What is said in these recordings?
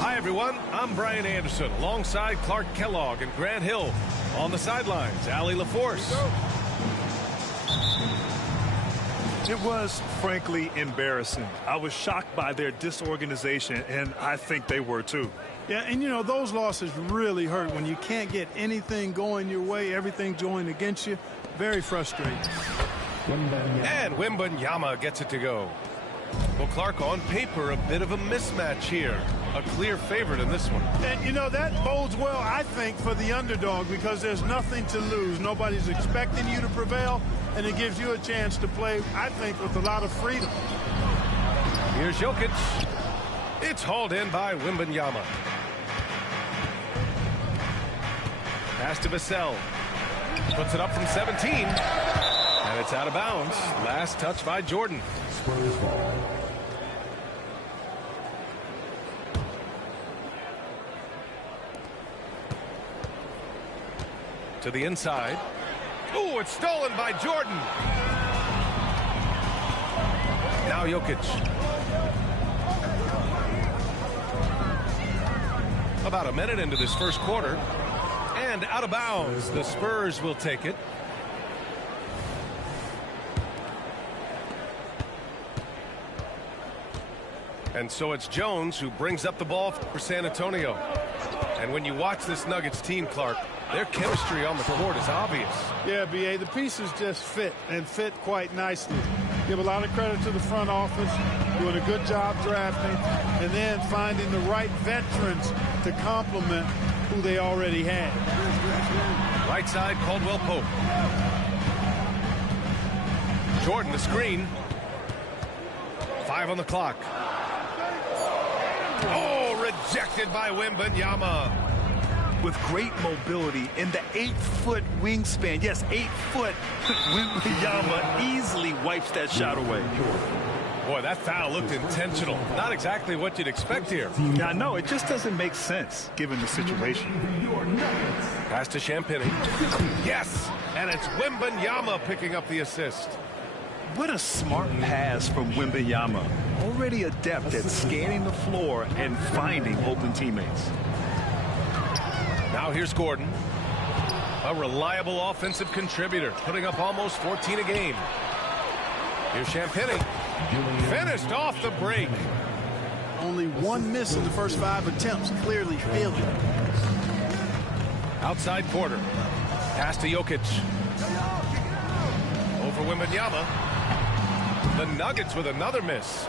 Hi, everyone. I'm Brian Anderson, alongside Clark Kellogg and Grant Hill. On the sidelines, Allie LaForce. It was, frankly, embarrassing. I was shocked by their disorganization, and I think they were, too. Yeah, and, you know, those losses really hurt when you can't get anything going your way, everything going against you. Very frustrating. And Wembanyama gets it to go. Well, Clark, on paper, a bit of a mismatch here. A clear favorite in this one. And, you know, that bodes well, I think, for the underdog because there's nothing to lose. Nobody's expecting you to prevail, and it gives you a chance to play, I think, with a lot of freedom. Here's Jokic. It's hauled in by Wembanyama. Pass to Vassell. Puts it up from 17. And it's out of bounds. Last touch by Jordan. Spurs ball. To the inside. Ooh, it's stolen by Jordan. Now Jokic. About a minute into this first quarter. And out of bounds. The Spurs will take it. And so it's Jones who brings up the ball for San Antonio. And when you watch this Nuggets team, Clark, their chemistry on the court is obvious. Yeah, B.A., the pieces just fit, and fit quite nicely. Give a lot of credit to the front office, doing a good job drafting, and then finding the right veterans to complement who they already had. Right side, Caldwell Pope. Jordan, the screen. 5 on the clock. Oh, rejected by Wembanyama. With great mobility in the 8-foot wingspan. Yes, 8 foot. Wembanyama easily wipes that shot away. Boy, that foul looked intentional. Not exactly what you'd expect here. Yeah, no, it just doesn't make sense given the situation. Pass to Champagnie. Yes, and it's Wembanyama picking up the assist. What a smart pass from Wembanyama. Already adept at scanning the floor and finding open teammates. Now here's Gordon. A reliable offensive contributor, putting up almost 14 a game. Here's Champagnie. Finished off the break. Only one miss in the first 5 attempts, clearly failure. Outside quarter. Pass to Jokic. Over Wembanyama. The Nuggets with another miss.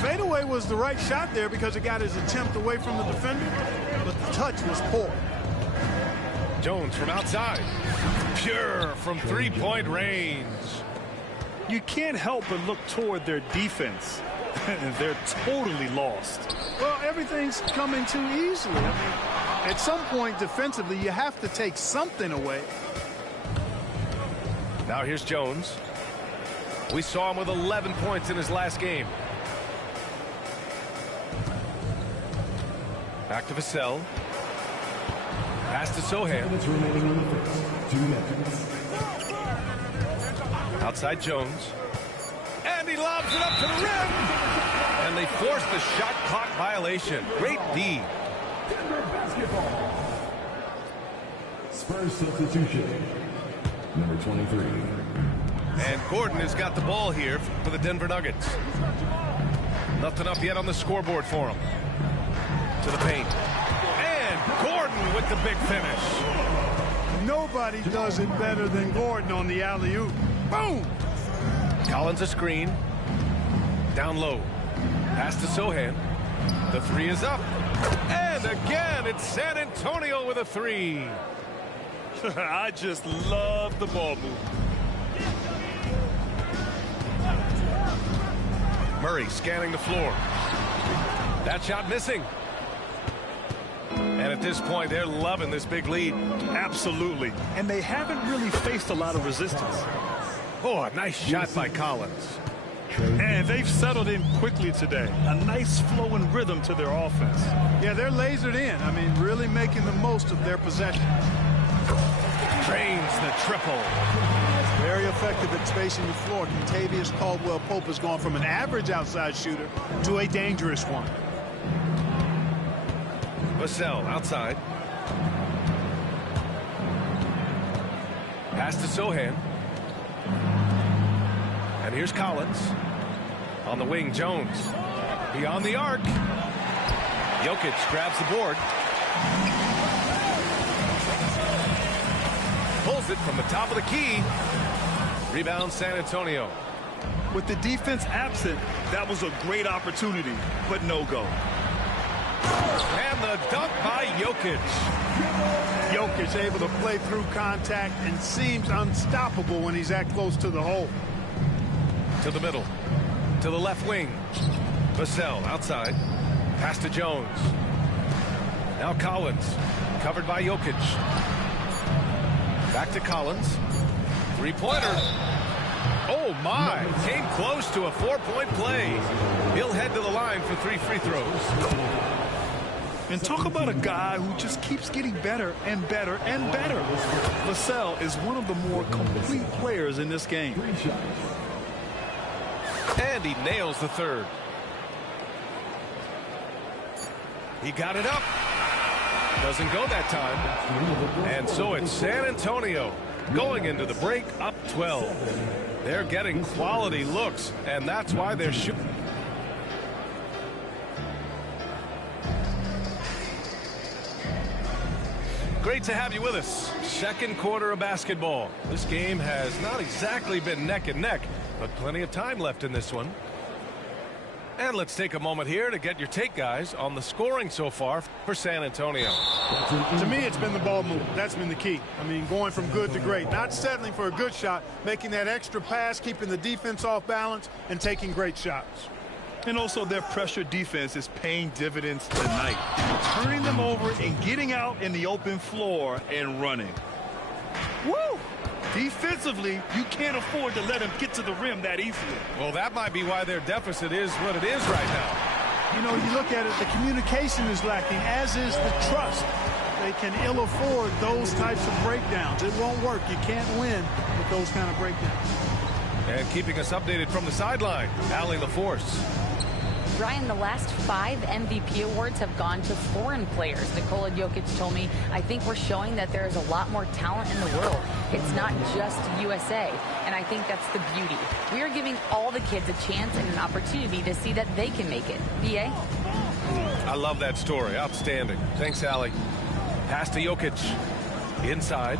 Fadeaway was the right shot there because it got his attempt away from the defender, but the touch was poor. Jones from outside. Pure from three-point range. You can't help but look toward their defense. They're totally lost. Well, everything's coming too easily. I mean, at some point defensively, you have to take something away. Now here's Jones. We saw him with 11 points in his last game. Back to Vassell. Pass to Sohan. Outside Jones. And he lobs it up to the rim. And they force the shot clock violation. Great D. Spurs substitution. Number 23. And Gordon has got the ball here for the Denver Nuggets. Nothing up yet on the scoreboard for him. To the paint. And Gordon with the big finish. Nobody does it better than Gordon on the alley-oop. Boom! Collins a screen. Down low. Pass to Sohan. The three is up. And again, it's San Antonio with a three. I just love the ball move. Murray scanning the floor. That shot missing. And at this point, they're loving this big lead. Absolutely. And they haven't really faced a lot of resistance. Oh, a nice shot by Collins. And they've settled in quickly today. A nice flow and rhythm to their offense. Yeah, they're lasered in. I mean, really making the most of their possession. Drains the triple. Very effective at spacing the floor. Contavious Caldwell-Pope has gone from an average outside shooter to a dangerous one. Vassell outside. Pass to Sohan. And here's Collins. On the wing, Jones. Beyond the arc. Jokic grabs the board. Pulls it from the top of the key. Rebound San Antonio. With the defense absent, that was a great opportunity, but no go. And the dunk by Jokic. Jokic able to play through contact and seems unstoppable when he's that close to the hole. To the middle. To the left wing. Vassell outside. Pass to Jones. Now Collins. Covered by Jokic. Back to Collins. Three-pointer. Oh, my. Came close to a four-point play. He'll head to the line for 3 free throws. And talk about a guy who just keeps getting better and better and better. Vassell is one of the more complete players in this game. And he nails the third. He got it up. Doesn't go that time. And so it's San Antonio going into the break up 12. They're getting quality looks, and that's why they're shooting. Great to have you with us. Second quarter of basketball. This game has not exactly been neck and neck, but plenty of time left in this one. And let's take a moment here to get your take, guys, on the scoring so far for San Antonio. To me, it's been the ball move. That's been the key. I mean, going from good to great. Not settling for a good shot, making that extra pass, keeping the defense off balance, and taking great shots. And also their pressure defense is paying dividends tonight. Turning them over and getting out in the open floor and running. Woo! Defensively, you can't afford to let them get to the rim that easily. Well, that might be why their deficit is what it is right now. You know, you look at it, the communication is lacking, as is the trust. They can ill afford those types of breakdowns. It won't work. You can't win with those kind of breakdowns. And keeping us updated from the sideline, Allie LaForce. Ryan, the last 5 MVP awards have gone to foreign players. Nikola Jokic told me, I think we're showing that there is a lot more talent in the world. It's not just USA. And I think that's the beauty. We are giving all the kids a chance and an opportunity to see that they can make it. B.A.? I love that story. Outstanding. Thanks, Allie. Pass to Jokic. Inside.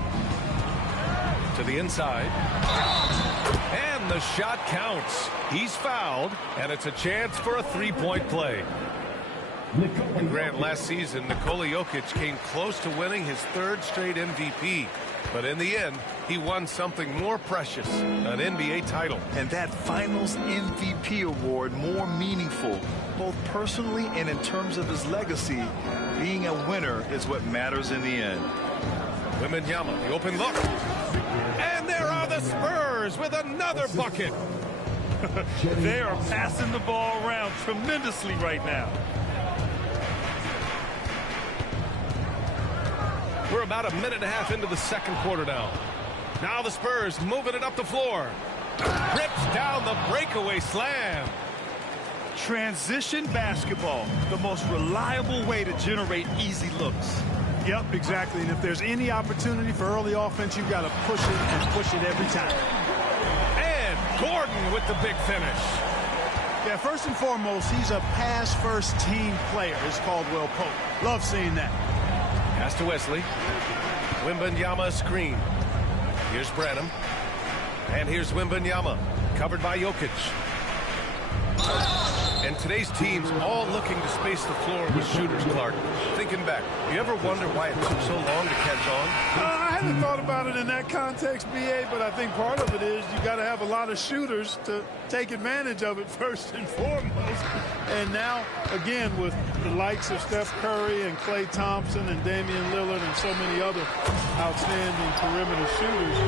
To the inside. And the shot counts. He's fouled, and it's a chance for a three-point play. And Grant, last season, Nikola Jokic came close to winning his 3rd straight MVP. But in the end, he won something more precious, an NBA title. And that Finals MVP award more meaningful, both personally and in terms of his legacy. Being a winner is what matters in the end. Wembanyama, the open look. And there are the Spurs with another bucket. They are passing the ball around tremendously right now. We're about a minute and a half into the second quarter now. Now the Spurs moving it up the floor. Rips down the breakaway slam. Transition basketball, the most reliable way to generate easy looks. Yep, exactly. And if there's any opportunity for early offense, you've got to push it and push it every time. Jordan with the big finish. Yeah, first and foremost, he's a pass-first team player, is Caldwell Pope. Love seeing that. Pass to Wesley. Wembanyama screen. Here's Branham. And here's Wembanyama, covered by Jokic. And today's team's all looking to space the floor with shooters, Clark. Thinking back, you ever wonder why it took so long to catch on? I hadn't thought about it in that context, B.A., but I think part of it is you got to have a lot of shooters to take advantage of it first and foremost. And now, again, with the likes of Steph Curry and Klay Thompson and Damian Lillard and so many other outstanding perimeter shooters,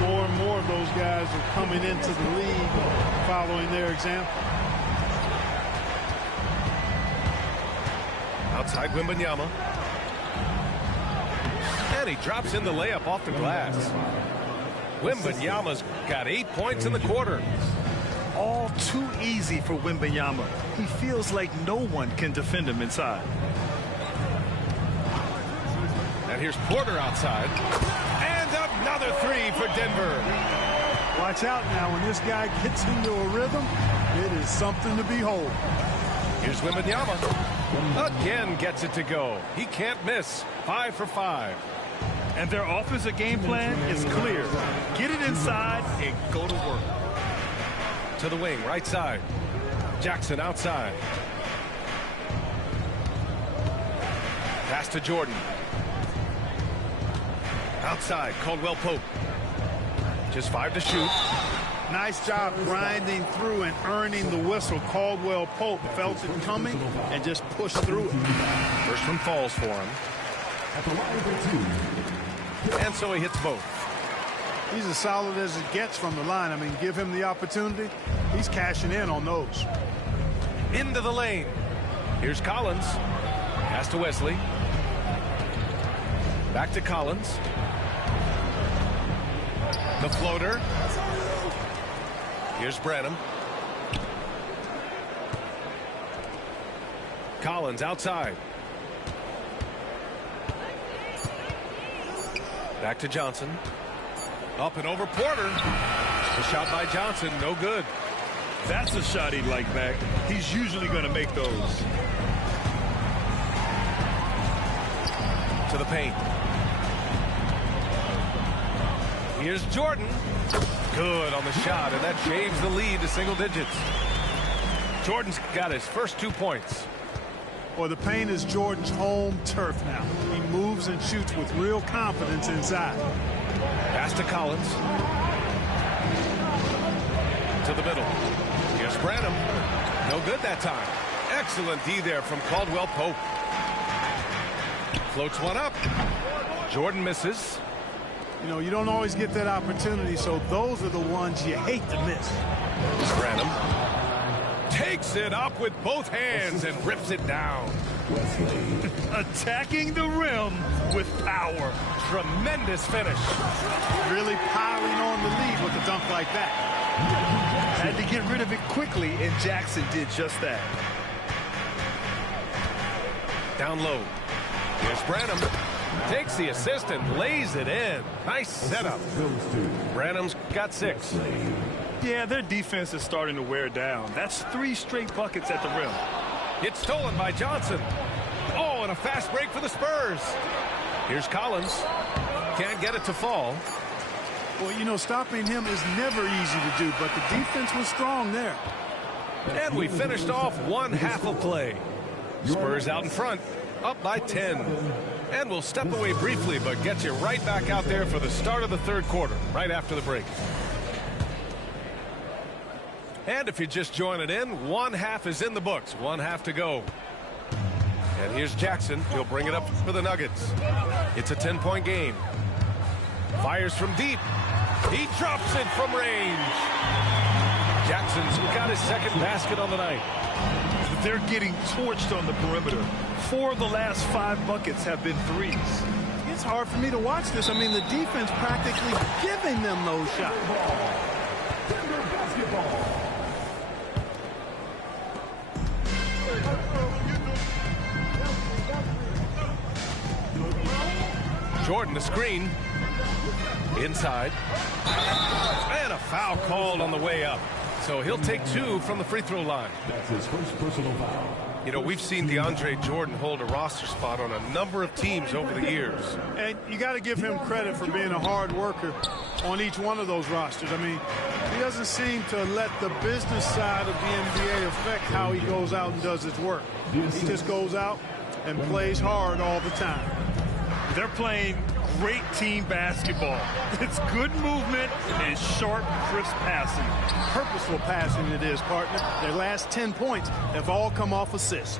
more and more of those guys are coming into the league following their example. Outside Wembanyama. And he drops in the layup off the glass. Wembanyama's got 8 points in the quarter. All too easy for Wembanyama. He feels like no one can defend him inside. And here's Porter outside. And another three for Denver. Watch out now. When this guy gets into a rhythm, it is something to behold. Here's Wembanyama. Again gets it to go. He can't miss. 5 for 5. And their offensive game plan is clear. Get it inside and go to work. To the wing, right side. Jackson outside. Pass to Jordan. Outside, Caldwell Pope. Just 5 to shoot. Nice job grinding through and earning the whistle. Caldwell Pope felt it coming and just pushed through it. First one falls for him. And so he hits both. He's as solid as it gets from the line. I mean, give him the opportunity. He's cashing in on those. Into the lane. Here's Collins. Pass to Wesley. Back to Collins. The floater. Here's Branham. Collins outside. Back to Johnson. Up and over Porter. The shot by Johnson, no good. That's a shot he'd like back. He's usually going to make those. To the paint. Here's Jordan. Good on the shot, and that shaves the lead to single digits. Jordan's got his first 2 points. Well, the paint is Jordan's home turf now. He moves and shoots with real confidence inside. Pass to Collins. To the middle. Here's Branham. No good that time. Excellent D there from Caldwell Pope. Floats one up. Jordan misses. You know, you don't always get that opportunity, so those are the ones you hate to miss. Branham takes it up with both hands and rips it down. Attacking the rim with power. Tremendous finish. Really piling on the lead with a dunk like that. Had to get rid of it quickly, and Jackson did just that. Down low. Here's Branham. Takes the assist and lays it in. Nice setup. Branham's got 6. Yeah, their defense is starting to wear down. That's 3 straight buckets at the rim. It's stolen by Johnson. Oh, and a fast break for the Spurs. Here's Collins. Can't get it to fall. Well, you know, stopping him is never easy to do, but the defense was strong there. And we finished off one half of play. Spurs out in front, up by 10. And we'll step away briefly, but get you right back out there for the start of the third quarter, right after the break. And if you're just joining in, one half is in the books. One half to go. And here's Jackson. He'll bring it up for the Nuggets. It's a 10-point game. Fires from deep. He drops it from range. Jackson's got his second basket on the night. They're getting torched on the perimeter. 4 of the last 5 buckets have been threes. It's hard for me to watch this. I mean, the defense practically giving them those shots. Jordan, the screen. Inside. And a foul called on the way up. So he'll take 2 from the free throw line. That's his first personal foul. You know, we've seen DeAndre Jordan hold a roster spot on a number of teams over the years. And you got to give him credit for being a hard worker on each one of those rosters. I mean, he doesn't seem to let the business side of the NBA affect how he goes out and does his work. He just goes out and plays hard all the time. They're playing great team basketball. It's good movement and sharp, crisp passing. Purposeful passing it is, partner. Their last 10 points have all come off assists.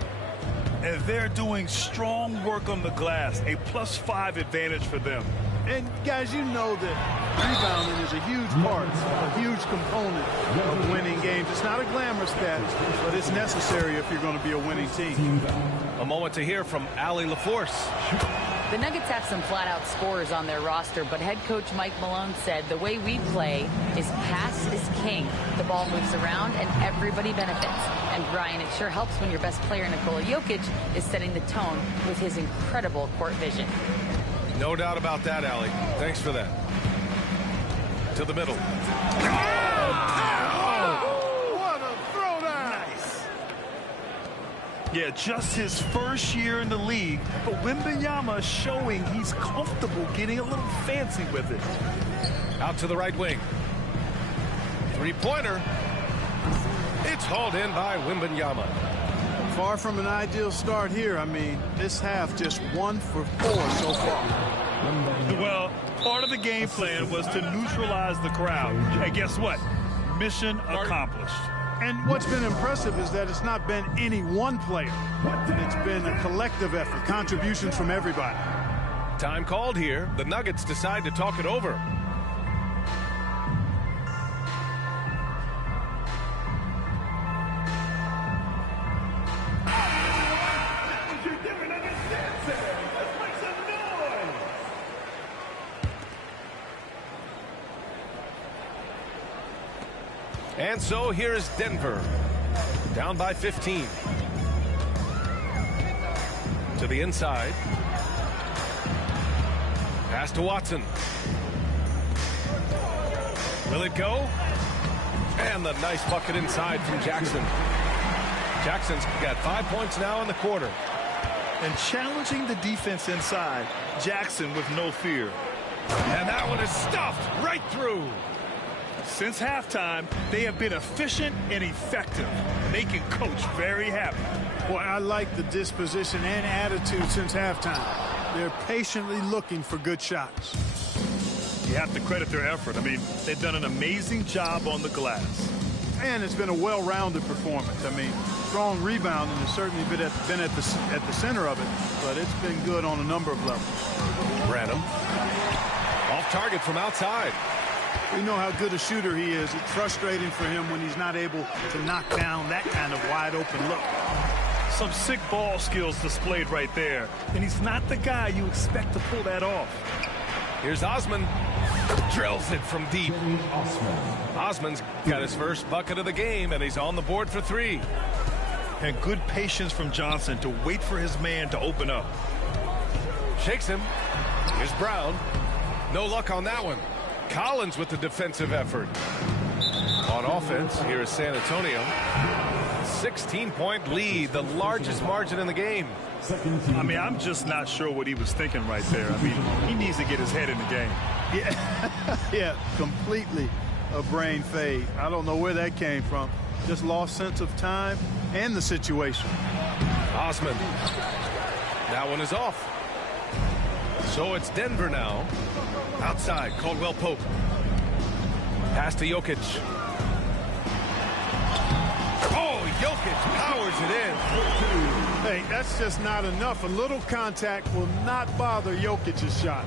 And they're doing strong work on the glass, a +5 advantage for them. And guys, you know that rebounding is a huge part, a huge component of winning games. It's not a glamorous stat, but it's necessary if you're going to be a winning team. A moment to hear from Allie LaForce. The Nuggets have some flat-out scorers on their roster, but head coach Mike Malone said the way we play is pass is king. The ball moves around and everybody benefits. And Brian, it sure helps when your best player, Nikola Jokic, is setting the tone with his incredible court vision. No doubt about that, Allie. Thanks for that. To the middle. What a throwdown! Nice. Yeah, just his first year in the league, but Wembanyama showing he's comfortable getting a little fancy with it. Out to the right wing. Three-pointer. It's hauled in by Wembanyama. Far from an ideal start here. I mean, this half just 1 for 4 so far. Well, part of the game plan was to neutralize the crowd. And guess what? Mission accomplished. And what's been impressive is that it's not been any one player. It's been a collective effort, contributions from everybody. Time called here. The Nuggets decide to talk it over. And so here's Denver, down by 15. To the inside. Pass to Watson. Will it go? And the nice bucket inside from Jackson. Jackson's got 5 points now in the quarter. And challenging the defense inside, Jackson with no fear. And that one is stuffed right through. Since halftime, they have been efficient and effective, making Coach very happy. Boy, I like the disposition and attitude since halftime. They're patiently looking for good shots. You have to credit their effort. I mean, they've done an amazing job on the glass. And it's been a well-rounded performance. I mean, strong rebounding has certainly been at the center of it, but it's been good on a number of levels. Branham. Off target from outside. We know how good a shooter he is. It's frustrating for him when he's not able to knock down that kind of wide-open look. Some sick ball skills displayed right there. And he's not the guy you expect to pull that off. Here's Osman. Drills it from deep. Osman's got his first bucket of the game, and he's on the board for 3. And good patience from Johnson to wait for his man to open up. Shakes him. Here's Brown. No luck on that one. Collins with the defensive effort. On offense, here is San Antonio. 16-point lead, the largest margin in the game. I mean, I'm just not sure what he was thinking right there. I mean, he needs to get his head in the game. Yeah, yeah, completely a brain fade. I don't know where that came from. Just lost sense of time and the situation. Osman. That one is off. So it's Denver now. Outside, Caldwell Pope. Pass to Jokic. Oh, Jokic powers it in. Hey, that's just not enough. A little contact will not bother Jokic's shot.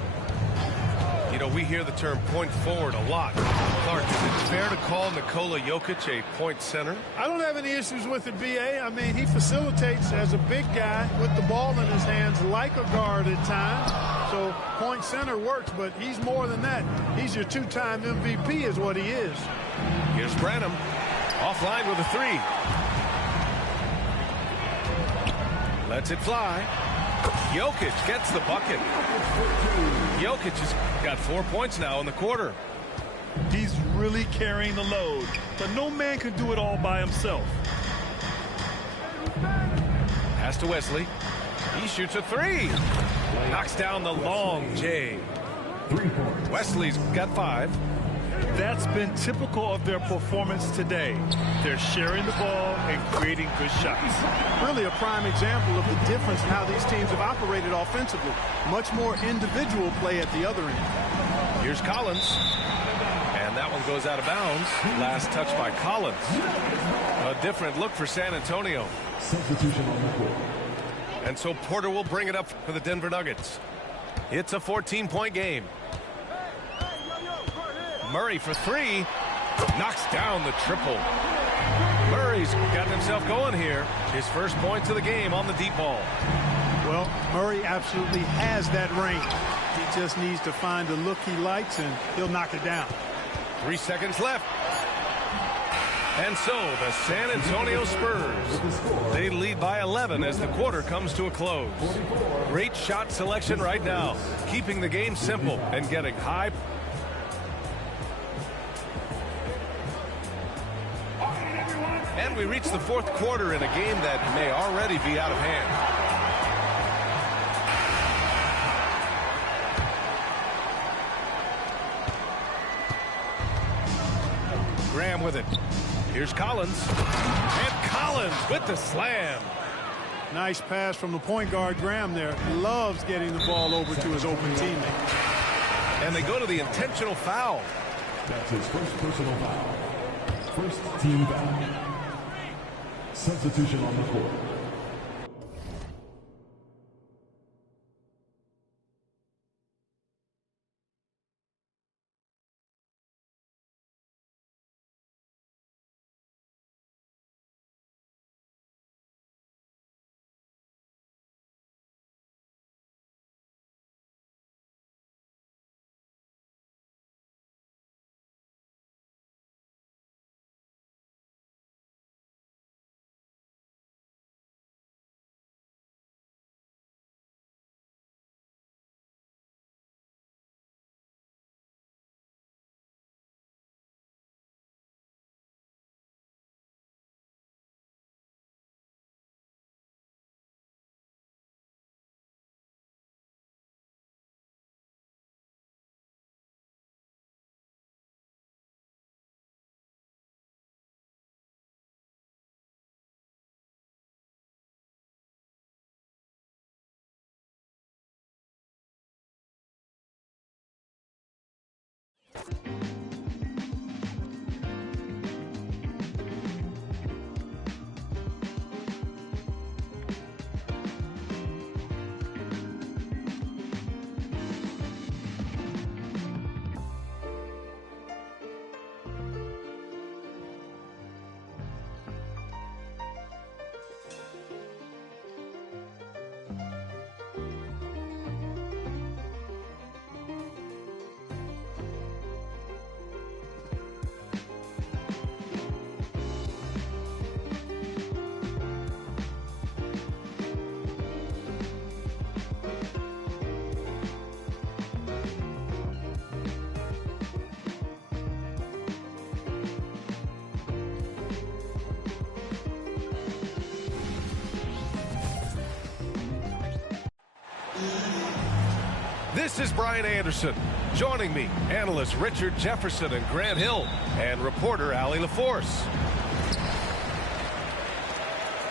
You know, we hear the term point forward a lot. Clark, is it fair to call Nikola Jokic a point center? I don't have any issues with it, B.A. I mean, he facilitates as a big guy with the ball in his hands like a guard at times. So point center works, but he's more than that. He's your 2-time MVP is what he is. Here's Branham. Offline with a 3. Lets it fly. Jokic gets the bucket. Jokic has got 4 points now in the quarter. He's really carrying the load, but no man can do it all by himself. Pass to Wesley. He shoots a three. Knocks down the long J. Wesley's got 5. That's been typical of their performance today. They're sharing the ball and creating good shots. Really a prime example of the difference in how these teams have operated offensively. Much more individual play at the other end. Here's Collins. And that one goes out of bounds. Last touch by Collins. A different look for San Antonio. Substitution on the court. And so Porter will bring it up for the Denver Nuggets. It's a 14-point game. Murray for 3. Knocks down the triple. Murray's got himself going here. His first points of the game on the deep ball. Well, Murray absolutely has that range. He just needs to find the look he likes, and he'll knock it down. 3 seconds left. And so the San Antonio Spurs, they lead by 11 as the quarter comes to a close. Great shot selection right now, keeping the game simple and getting high. And we reach the fourth quarter in a game that may already be out of hand. Graham with it. Here's Collins. And Collins with the slam. Nice pass from the point guard, Graham there. Loves getting the ball over to his open teammate. And they go to the intentional foul. That's his first personal foul. First team foul. Substitution on the court. This is Brian Anderson. Joining me, analysts Richard Jefferson and Grant Hill, and reporter Allie LaForce.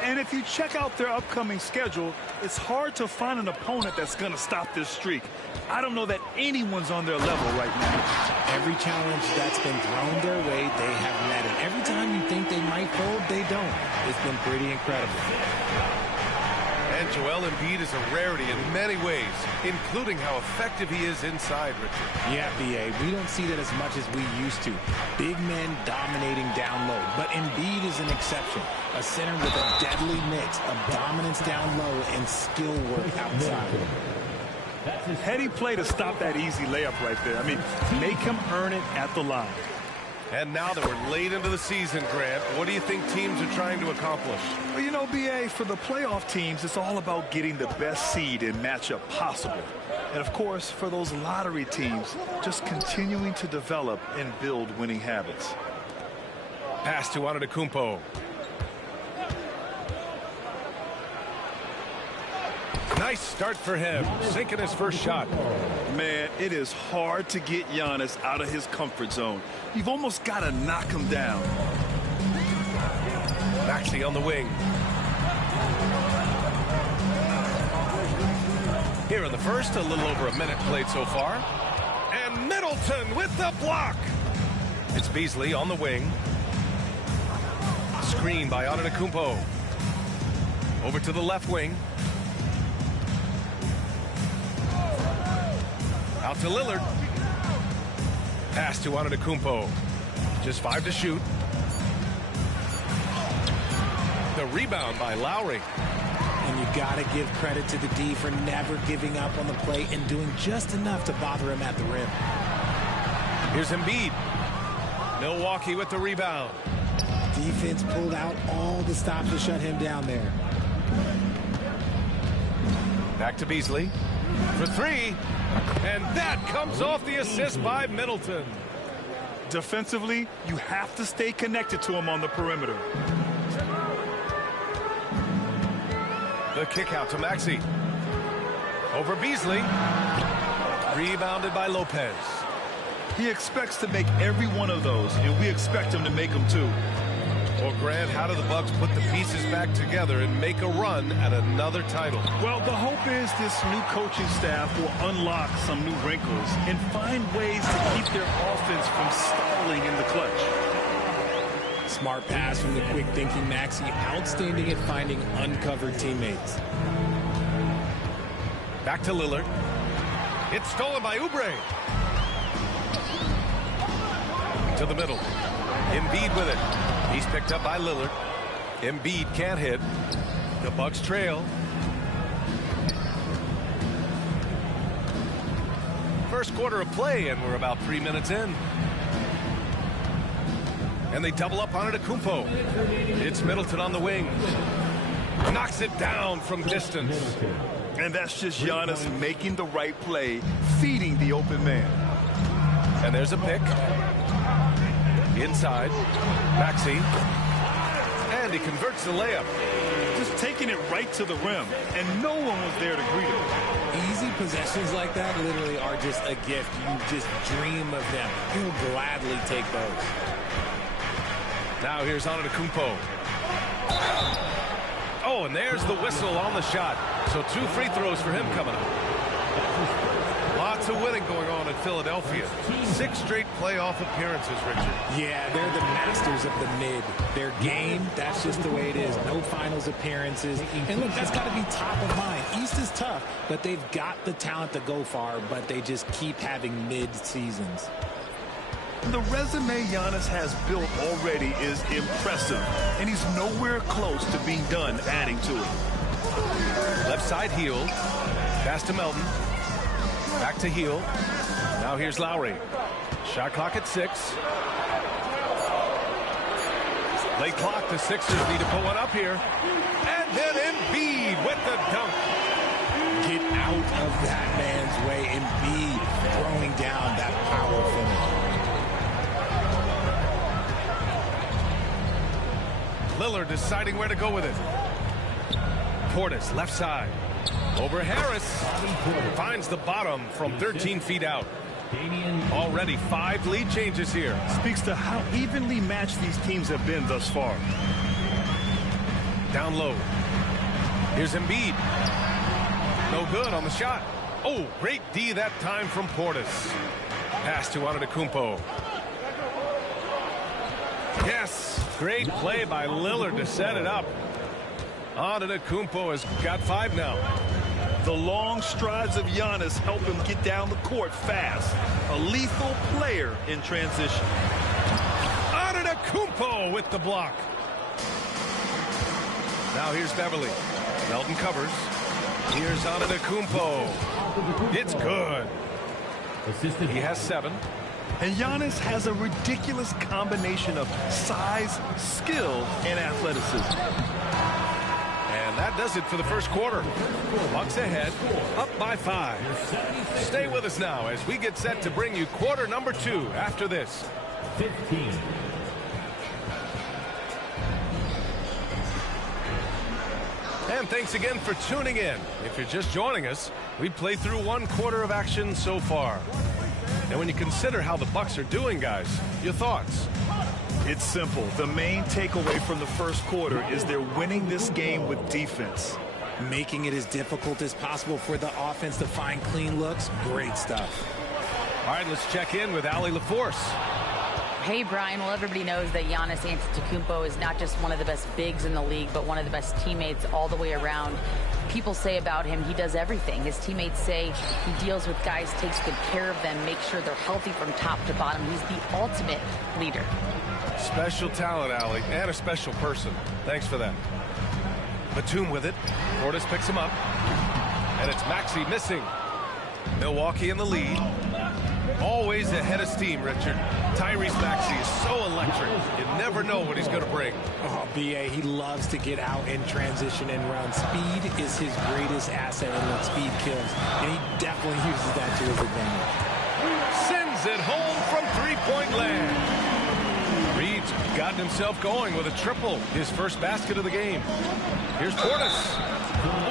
And if you check out their upcoming schedule, it's hard to find an opponent that's going to stop this streak. I don't know that anyone's on their level right now. Every challenge that's been thrown their way, they have met it. Every time you think they might fold, they don't. It's been pretty incredible. And Joel Embiid is a rarity in many ways, including how effective he is inside, Richard. Yeah, B.A., we don't see that as much as we used to. Big men dominating down low, but Embiid is an exception. A center with a deadly mix of dominance down low and skill work outside. Heady play to stop that easy layup right there. I mean, make him earn it at the line. And now that we're late into the season, Grant, what do you think teams are trying to accomplish? Well, you know, B.A., for the playoff teams, it's all about getting the best seed and matchup possible. And, of course, for those lottery teams, just continuing to develop and build winning habits. Pass to Antetokounmpo. Nice start for him, sinking his first shot. Man, it is hard to get Giannis out of his comfort zone. You've almost got to knock him down. Maxey on the wing. Here in the first, a little over a minute played so far. And Middleton with the block. It's Beasley on the wing. Screen by Antetokounmpo. Over to the left wing. Out to Lillard. Pass to Antetokounmpo. Just 5 to shoot. The rebound by Lowry. And you got to give credit to the D for never giving up on the play and doing just enough to bother him at the rim. Here's Embiid. Milwaukee with the rebound. Defense pulled out all the stops to shut him down there. Back to Beasley for 3. And that comes off the assist by Middleton. Defensively, you have to stay connected to him on the perimeter. The kick out to Maxey. Over Beasley. Rebounded by Lopez. He expects to make every one of those, and we expect him to make them too. Well, Grant, how do the Bucks put the pieces back together and make a run at another title? Well, the hope is this new coaching staff will unlock some new wrinkles and find ways to keep their offense from stalling in the clutch. Smart pass from the quick-thinking Maxey. Outstanding at finding uncovered teammates. Back to Lillard. It's stolen by Oubre. To the middle. Embiid with it. He's picked up by Lillard. Embiid can't hit. The Bucks trail. First quarter of play, and we're about 3 minutes in. And they double up on Antetokounmpo. It's Middleton on the wing. Knocks it down from distance. And that's just Giannis making the right play, feeding the open man. And there's a pick. Inside. Maxey. And he converts the layup. Just taking it right to the rim, and no one was there to greet him. Easy possessions like that literally are just a gift. You just dream of them. You'll gladly take those. Now here's Antetokounmpo. Oh, and there's the whistle on the shot. So 2 free throws for him coming up. Lots of winning going on in Philadelphia. 6 straight playoff appearances, Richard. Yeah, they're the masters of the mid. Their game, that's just the way it is. No finals appearances. And look, that's got to be top of mind. East is tough, but they've got the talent to go far, but they just keep having mid seasons. The resume Giannis has built already is impressive, and he's nowhere close to being done adding to it. Left side heel. Pass to Melton. Back to heel. Now here's Lowry. Shot clock at 6. Late clock. The Sixers need to put one up here. And then Embiid with the dunk. Get out of that man's way. Embiid throwing down that power finish. Lillard deciding where to go with it. Portis, left side. Over Harris. Finds the bottom from 13 feet out. Already 5 lead changes here. Speaks to how evenly matched these teams have been thus far. Down low. Here's Embiid. No good on the shot. Oh, great D that time from Portis. Pass to Antetokounmpo. Yes, great play by Lillard to set it up. Antetokounmpo has got 5 now. The long strides of Giannis help him get down the court fast. A lethal player in transition. Antetokounmpo with the block. Now here's Beverly. Melton covers. Here's Antetokounmpo. It's good. He has 7. And Giannis has a ridiculous combination of size, skill, and athleticism. And that does it for the first quarter. Bucks ahead, up by 5. Stay with us now as we get set to bring you quarter number 2 after this. 15. And thanks again for tuning in. If you're just joining us, we've played through 1 quarter of action so far. And when you consider how the Bucks are doing, guys, your thoughts? It's simple. The main takeaway from the first quarter is they're winning this game with defense. Making it as difficult as possible for the offense to find clean looks. Great stuff. All right, let's check in with Allie LaForce. Hey, Brian. Well, everybody knows that Giannis Antetokounmpo is not just one of the best bigs in the league, but one of the best teammates all the way around. People say about him, he does everything. His teammates say he deals with guys, takes good care of them, makes sure they're healthy from top to bottom. He's the ultimate leader. Special talent, Allie, and a special person. Thanks for that. Batum with it. Portis picks him up. And it's Maxey missing. Milwaukee in the lead. Always ahead of steam, Richard. Tyrese Maxey is so electric. You never know what he's going to bring. Oh, B.A., he loves to get out in transition and run. Speed is his greatest asset, and what speed kills. And he definitely uses that to his advantage. Sends it home from three-point land. Reed's gotten himself going with a triple. His first basket of the game. Here's Portis.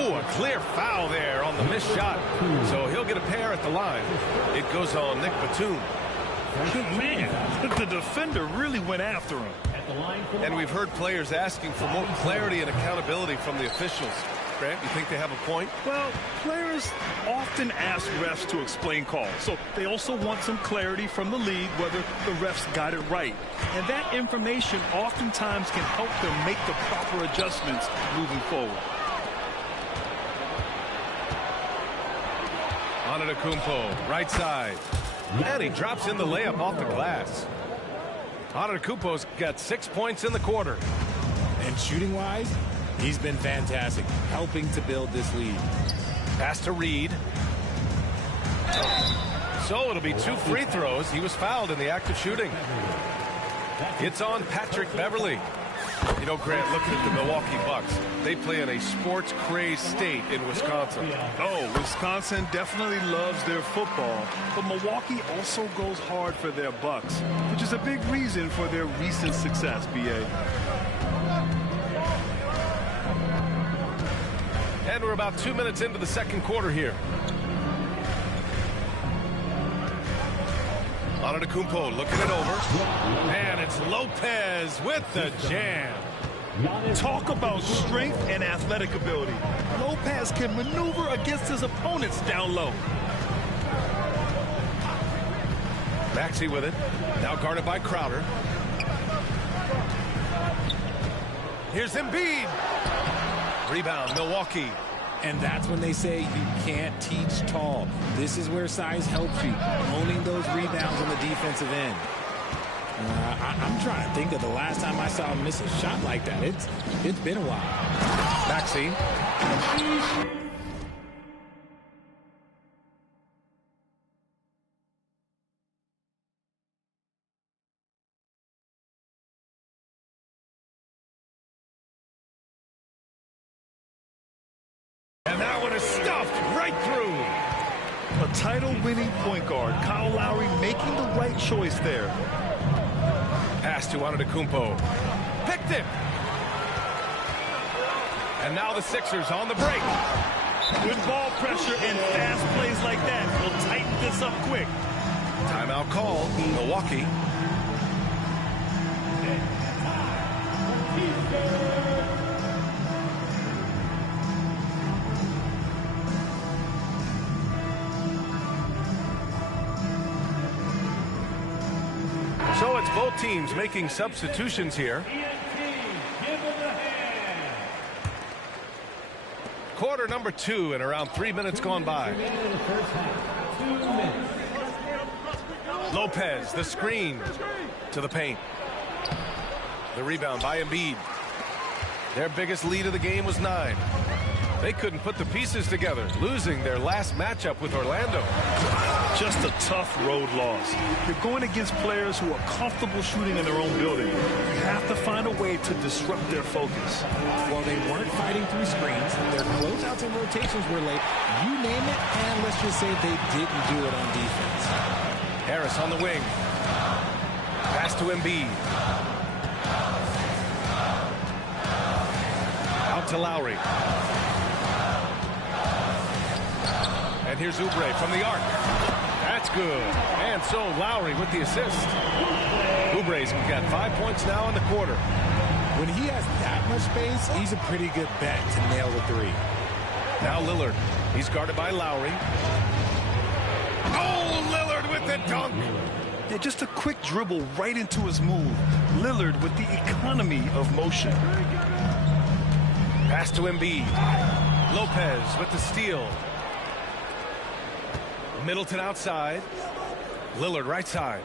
Ooh, a clear foul there on the missed shot. So he'll get a pair at the line. It goes on Nick Batum. Man, the defender really went after him. And we've heard players asking for more clarity and accountability from the officials. Grant, you think they have a point? Well, players often ask refs to explain calls. So they also want some clarity from the league whether the refs got it right. And that information oftentimes can help them make the proper adjustments moving forward. Antetokounmpo, right side. And he drops in the layup off the glass. Antetokounmpo's got 6 points in the quarter. And shooting-wise, he's been fantastic, helping to build this lead. Pass to Reed. So it'll be 2 free throws. He was fouled in the act of shooting. It's on Patrick Beverley. You know, Grant, looking at the Milwaukee Bucks, they play in a sports-crazed state in Wisconsin. Oh, Wisconsin definitely loves their football, but Milwaukee also goes hard for their Bucks, which is a big reason for their recent success, B.A. And we're about 2 minutes into the second quarter here. Antetokounmpo looking it over. And it's Lopez with the jam. Talk about strength and athletic ability. Lopez can maneuver against his opponents down low. Maxey with it. Now guarded by Crowder. Here's Embiid. Rebound, Milwaukee. And that's when they say you can't teach tall. This is where size helps you, owning those rebounds on the defensive end. I'm trying to think of the last time I saw him miss a shot like that. It's been a while. Maxey. And that one is stuffed right through. A title-winning point guard, Kyle Lowry making the right choice there. Pass to Antetokounmpo. Picked it. And now the Sixers on the break. Good ball pressure and fast plays like that will tighten this up quick. Timeout call, Milwaukee. So it's both teams making substitutions here. Quarter number 2 and around 3 minutes gone by. Lopez, the screen to the paint. The rebound by Embiid. Their biggest lead of the game was 9. They couldn't put the pieces together, losing their last matchup with Orlando. Just a tough road loss. You're going against players who are comfortable shooting in their own building. You have to find a way to disrupt their focus. Well, they weren't fighting through screens. Their closeouts and rotations were late. You name it, and let's just say they didn't do it on defense. Harris on the wing. Pass to Embiid. Out to Lowry. And here's Oubre from the arc. That's good. And so Lowry with the assist. Oubre's got 5 points now in the quarter. When he has that much space, he's a pretty good bet to nail the three. Now Lillard. He's guarded by Lowry. Oh, Lillard with the dunk. Yeah, just a quick dribble right into his move. Lillard with the economy of motion. Pass to Embiid. Lopez with the steal. Middleton outside. Lillard right side.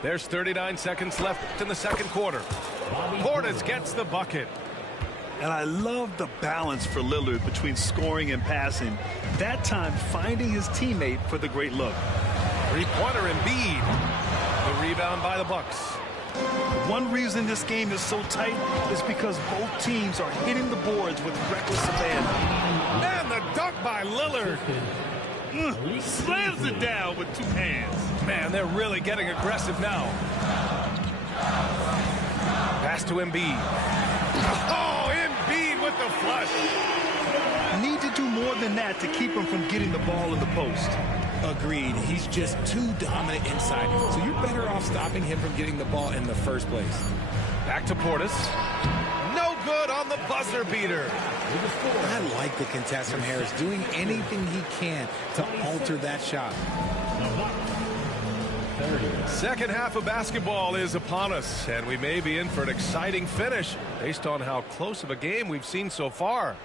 There's 39 seconds left in the second quarter. Portis gets the bucket. And I love the balance for Lillard between scoring and passing. That time finding his teammate for the great look. Three-pointer Embiid. The rebound by the Bucks. One reason this game is so tight is because both teams are hitting the boards with reckless abandon. And the dunk by Lillard. Slams it down with two hands. Man, they're really getting aggressive now. Pass to Embiid. Oh, Embiid with the flush. Need to do more than that to keep him from getting the ball in the post. Agreed. He's just too dominant inside. So you're better off stopping him from getting the ball in the first place. Back to Portis. No good on the buzzer beater. I like the contest from Harris, doing anything he can to alter that shot. Second half of basketball is upon us, and we may be in for an exciting finish based on how close of a game we've seen so far.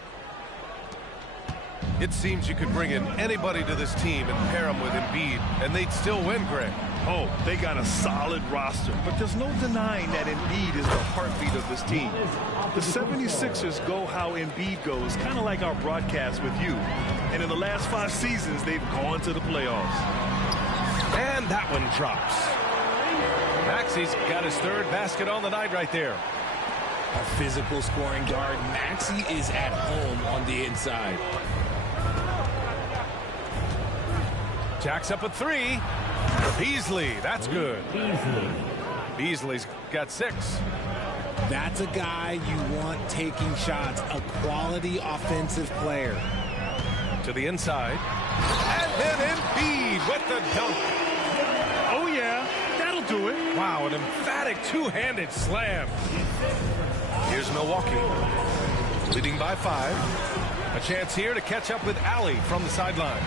It seems you could bring in anybody to this team and pair them with Embiid, and they'd still win, Greg. Oh, they got a solid roster, but there's no denying that Embiid is the heartbeat of this team. The 76ers go how Embiid goes, kind of like our broadcast with you. And in the last 5 seasons, they've gone to the playoffs. And that one drops. Maxi's got his third basket on the night right there. A physical scoring guard, Maxey is at home on the inside. Jacks up a three. Beasley, that's good. Beasley's got 6. That's a guy you want taking shots, a quality offensive player. To the inside. And then Embiid with the dunk. Oh, yeah, that'll do it. Wow, an emphatic two-handed slam. Here's Milwaukee, leading by 5. A chance here to catch up with Allie from the sideline.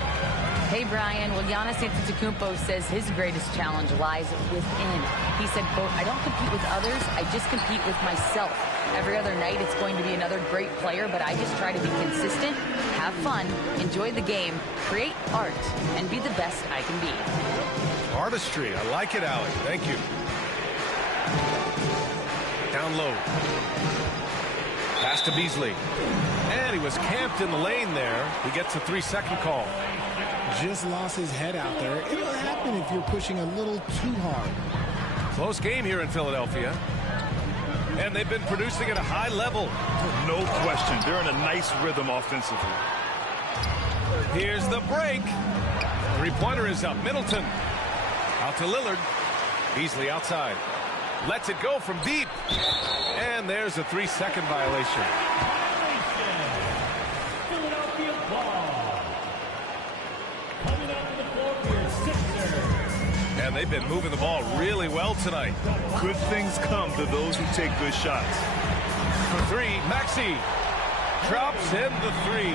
Hey, Brian. Well, Giannis Antetokounmpo says his greatest challenge lies within. He said, quote, I don't compete with others. I just compete with myself. Every other night, it's going to be another great player, but I just try to be consistent, have fun, enjoy the game, create art, and be the best I can be. Artistry. I like it, Allie. Thank you. Down low. Pass to Beasley. And he was camped in the lane there. He gets a 3-second call. Just lost his head out there. It'll happen if you're pushing a little too hard. Close game here in Philadelphia. And they've been producing at a high level. No question. They're in a nice rhythm offensively. Here's the break. Three-pointer is up. Middleton. Out to Lillard. Beasley outside. Lets it go from deep. And there's a 3-second violation. And they've been moving the ball really well tonight. Good things come to those who take good shots. For 3, Maxey drops in the 3.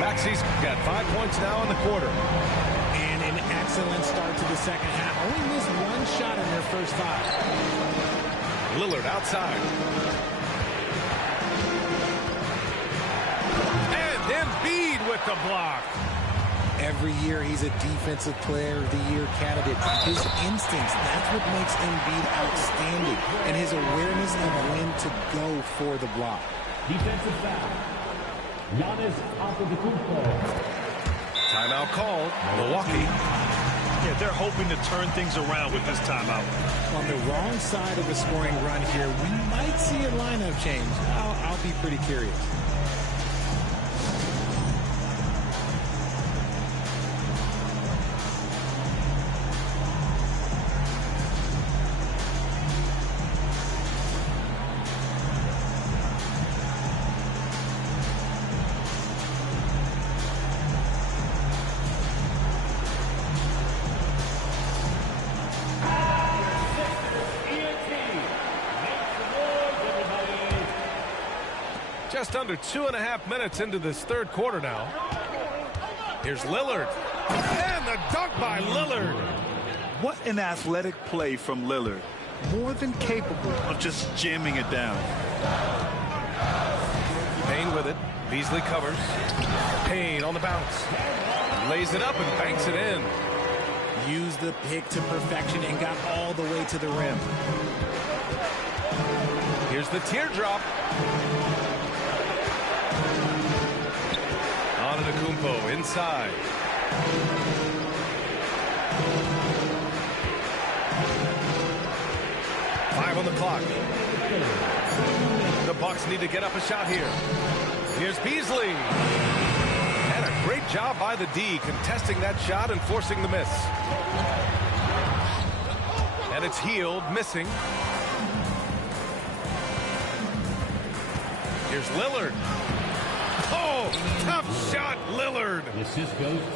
Maxey's got 5 points now in the quarter. And an excellent start to the second half. Only missed 1 shot in their first 5. Lillard outside. And Embiid with the block. Every year he's a Defensive Player of the Year candidate. His instincts, that's what makes Embiid outstanding. And his awareness of when to go for the block. Defensive foul. Timeout called. Milwaukee. Yeah, they're hoping to turn things around with this timeout. On the wrong side of a scoring run here, we might see a lineup change. I'll be pretty curious. Just under 2.5 minutes into this third quarter now. Here's Lillard. And the dunk by Lillard. What an athletic play from Lillard. More than capable of just jamming it down. Payne with it. Beasley covers. Payne on the bounce. Lays it up and banks it in. Used the pick to perfection and got all the way to the rim. Here's the teardrop. Antetokounmpo inside. Five on the clock. The Bucks need to get up a shot here. Here's Beasley. And a great job by the D contesting that shot and forcing the miss. And it's Hield missing. Here's Lillard. Oh, tough shot, Lillard.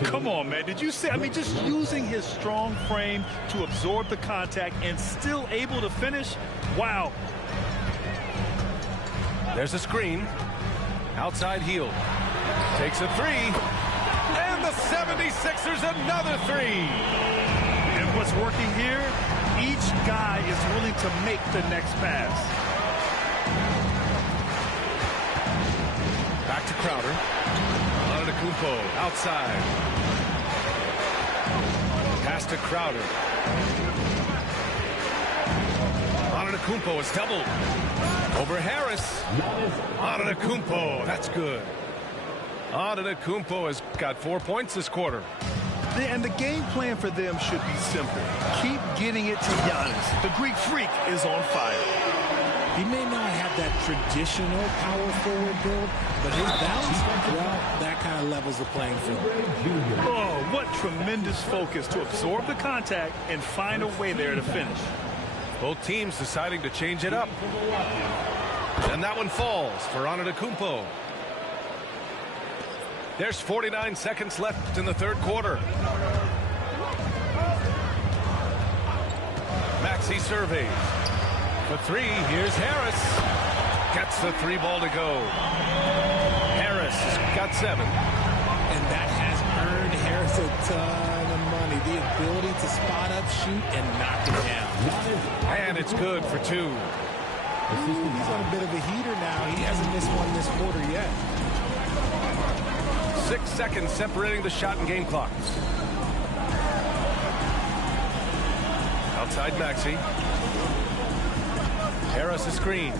Come on, man. Did you see? I mean, just using his strong frame to absorb the contact and still able to finish. Wow. There's a screen. Outside Hield. Takes a three. And the 76ers another three. And what's working here? Each guy is willing to make the next pass. Back to Crowder. Antetokounmpo outside. Pass to Crowder. Antetokounmpo is doubled. Over Harris. Antetokounmpo. That's good. Antetokounmpo has got 4 points this quarter. And the game plan for them should be simple. Keep getting it to Giannis. The Greek freak is on fire. He may not have that traditional power forward build, but his balance, well, that kind of levels the playing field. Oh, what tremendous focus to absorb the contact and find a way there to finish. Both teams deciding to change it up. And that one falls for Antetokounmpo. There's 49 seconds left in the third quarter. Maxey surveys. For three, here's Harris. Gets the three ball to go. Harris has got 7. And that has earned Harris a ton of money. The ability to spot up, shoot, and knock it down. And it's good for 2. He's on a bit of a heater now. He hasn't missed one this quarter yet. 6 seconds separating the shot and game clocks. Outside Maxey. Harris a screen.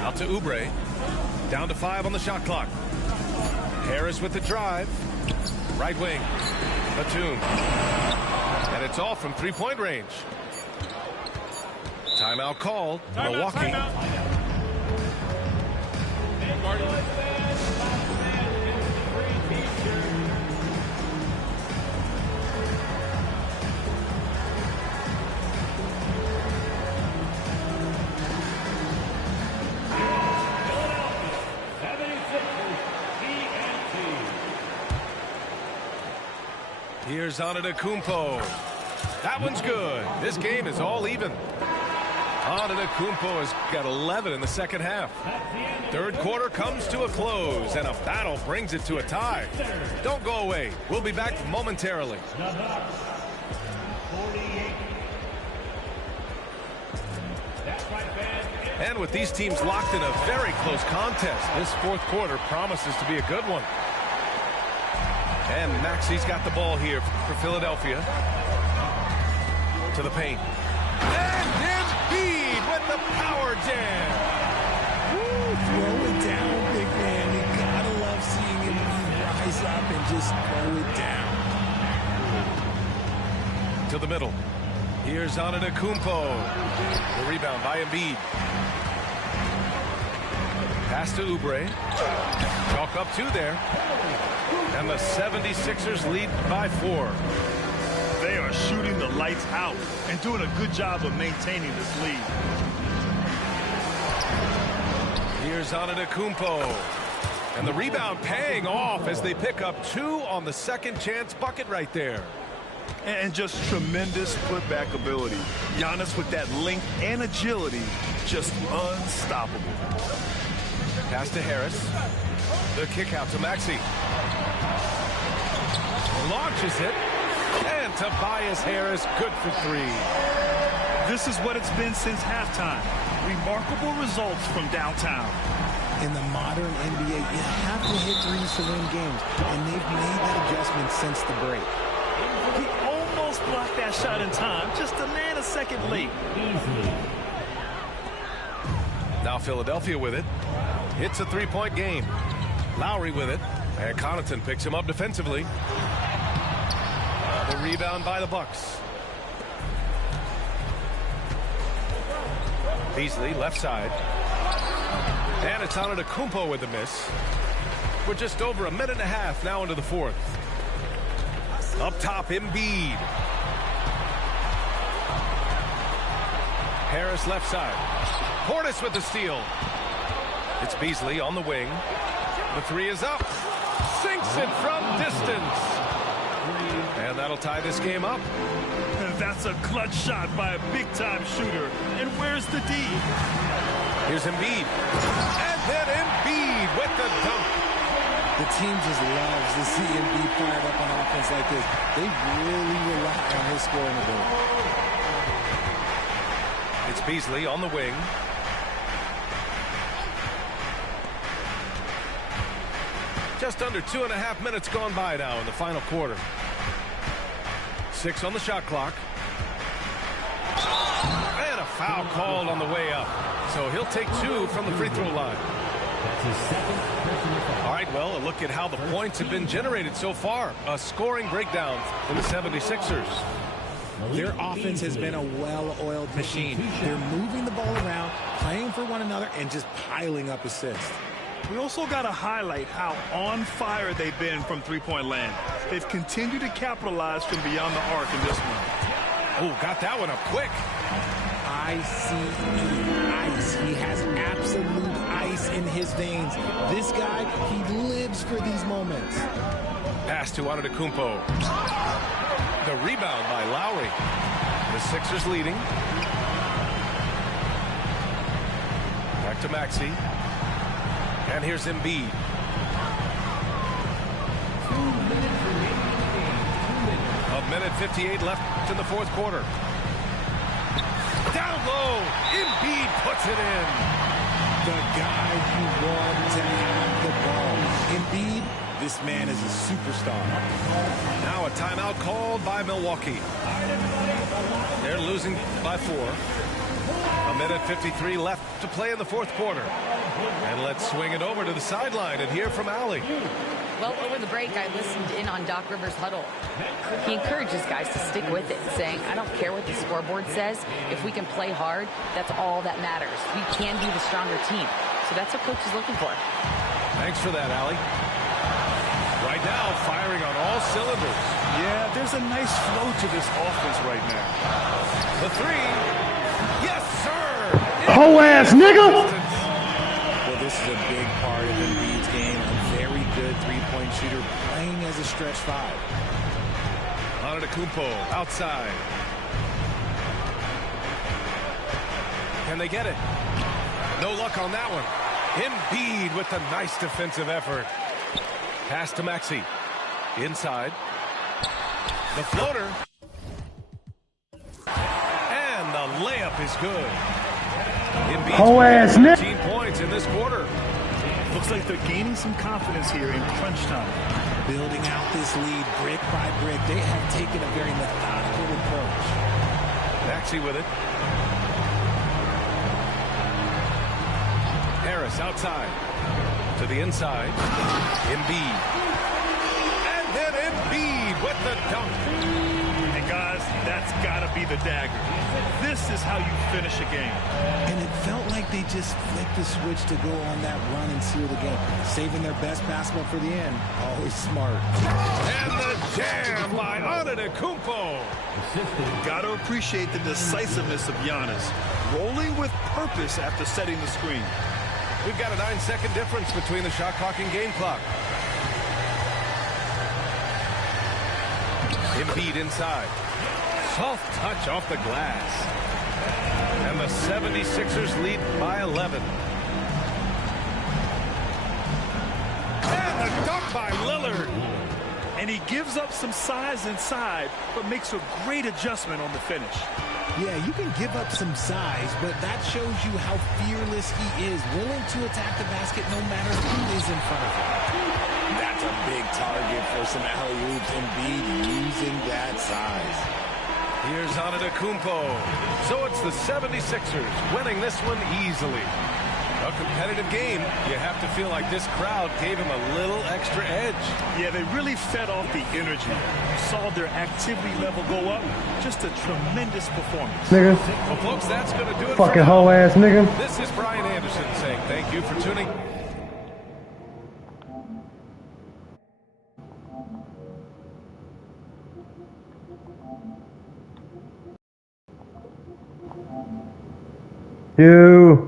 Out to Oubre. Down to 5 on the shot clock. Harris with the drive. Right wing. Batum. And it's all from 3-point range. Timeout called. Milwaukee. Timeout. Here's Antetokounmpo. That one's good. This game is all even. Antetokounmpo has got 11 in the second half. Third quarter comes to a close, and a battle brings it to a tie. Don't go away. We'll be back momentarily. And with these teams locked in a very close contest, this fourth quarter promises to be a good one. And Maxey's got the ball here for Philadelphia. To the paint. And Embiid with the power jam. Woo, throw it down, big man. You gotta love seeing him rise up and just throw it down. To the middle. Here's Antetokounmpo. The rebound by Embiid. Pass to Oubre. Chalk up 2 there. And the 76ers lead by 4. They are shooting the lights out and doing a good job of maintaining this lead. Here's Antetokounmpo. And the rebound paying off as they pick up 2 on the second chance bucket right there. And just tremendous putback ability. Giannis with that length and agility, just unstoppable. Pass to Harris. The kick out to Maxey. Launches it. And Tobias Harris, good for 3. This is what it's been since halftime. Remarkable results from downtown. In the modern NBA, you have to hit threes to win games, and they've made that adjustment since the break. He almost blocked that shot in time, just a nanosecond late. Now Philadelphia with it. It's a 3-point game. Lowry with it. And Connaughton picks him up defensively. The rebound by the Bucks. Beasley, left side. And it's Antetokounmpo with the miss. We're just over a minute and a half now into the 4th. Up top, Embiid. Harris left side. Portis with the steal. It's Beasley on the wing. The 3 is up. Sinks it from distance. And that'll tie this game up. And that's a clutch shot by a big-time shooter. And where's the D? Here's Embiid. And then Embiid with the dunk. The team just loves to see Embiid fired up on offense like this. They really rely on his scoring ability. It's Beasley on the wing. Just under 2.5 minutes gone by now in the final quarter. 6 on the shot clock. And a foul called on the way up. So he'll take 2 from the free throw line. All right, well, a look at how the points have been generated so far. A scoring breakdown for the 76ers. Their offense has been a well-oiled machine. They're moving the ball around, playing for one another, and just piling up assists. We also got to highlight how on fire they've been from three-point land. They've continued to capitalize from beyond the arc in this one. Oh, got that one up quick. ICE. He has absolute ice in his veins. This guy, he lives for these moments. Pass to Antetokounmpo. The rebound by Lowry. The Sixers leading. Back to Maxey. And here's Embiid. 1:58 left in the 4th quarter. Down low. Embiid puts it in. The guy who wanted to have the ball. Embiid, this man is a superstar. Now a timeout called by Milwaukee. They're losing by 4. 1:53 left to play in the 4th quarter. And let's swing it over to the sideline and hear from Allie. Well, over the break, I listened in on Doc Rivers' huddle. He encourages guys to stick with it, saying, I don't care what the scoreboard says. If we can play hard, that's all that matters. We can be the stronger team. So that's what Coach is looking for. Thanks for that, Allie. Right now, firing on all cylinders. Yeah, there's a nice flow to this offense right now. The 3. Yes, sir! Whole ass nigga! Well, this is a big part of Embiid's game. A very good three-point shooter playing as a stretch 5. Antetokounmpo outside. Can they get it? No luck on that one. Embiid with the nice defensive effort. Pass to Maxey. Inside. The floater. And the layup is good. Whole ass nigga. 13 points in this quarter. Looks like they're gaining some confidence here in crunch time. Building out this lead brick by brick. They have taken a very methodical approach. Maxey with it. Harris. Harris outside. To the inside. Embiid. And then Embiid with the dunk. And guys, that's got to be the dagger. This is how you finish a game. And it felt like they just flipped the switch to go on that run and seal the game. Saving their best basketball for the end. Always smart. And the jam by Antetokounmpo. Got to appreciate the decisiveness of Giannis. Rolling with purpose after setting the screen. We've got a 9-second difference between the shot clock and game clock. Embiid inside. Soft touch off the glass. And the 76ers lead by 11. And the dunk by Lillard. And he gives up some size inside, but makes a great adjustment on the finish. Yeah, you can give up some size, but that shows you how fearless he is, willing to attack the basket no matter who is in front of him. That's a big target for some alley-oops. Embiid using that size. Here's Antetokounmpo. So it's the 76ers winning this one easily. A competitive game. You have to feel like this crowd gave him a little extra edge. Yeah, they really fed off the energy. You saw their activity level go up. Just a tremendous performance. Nigga. Well, folks, that's going to do it. Fucking hoe ass nigga. This is Brian Anderson saying thank you for tuning. You.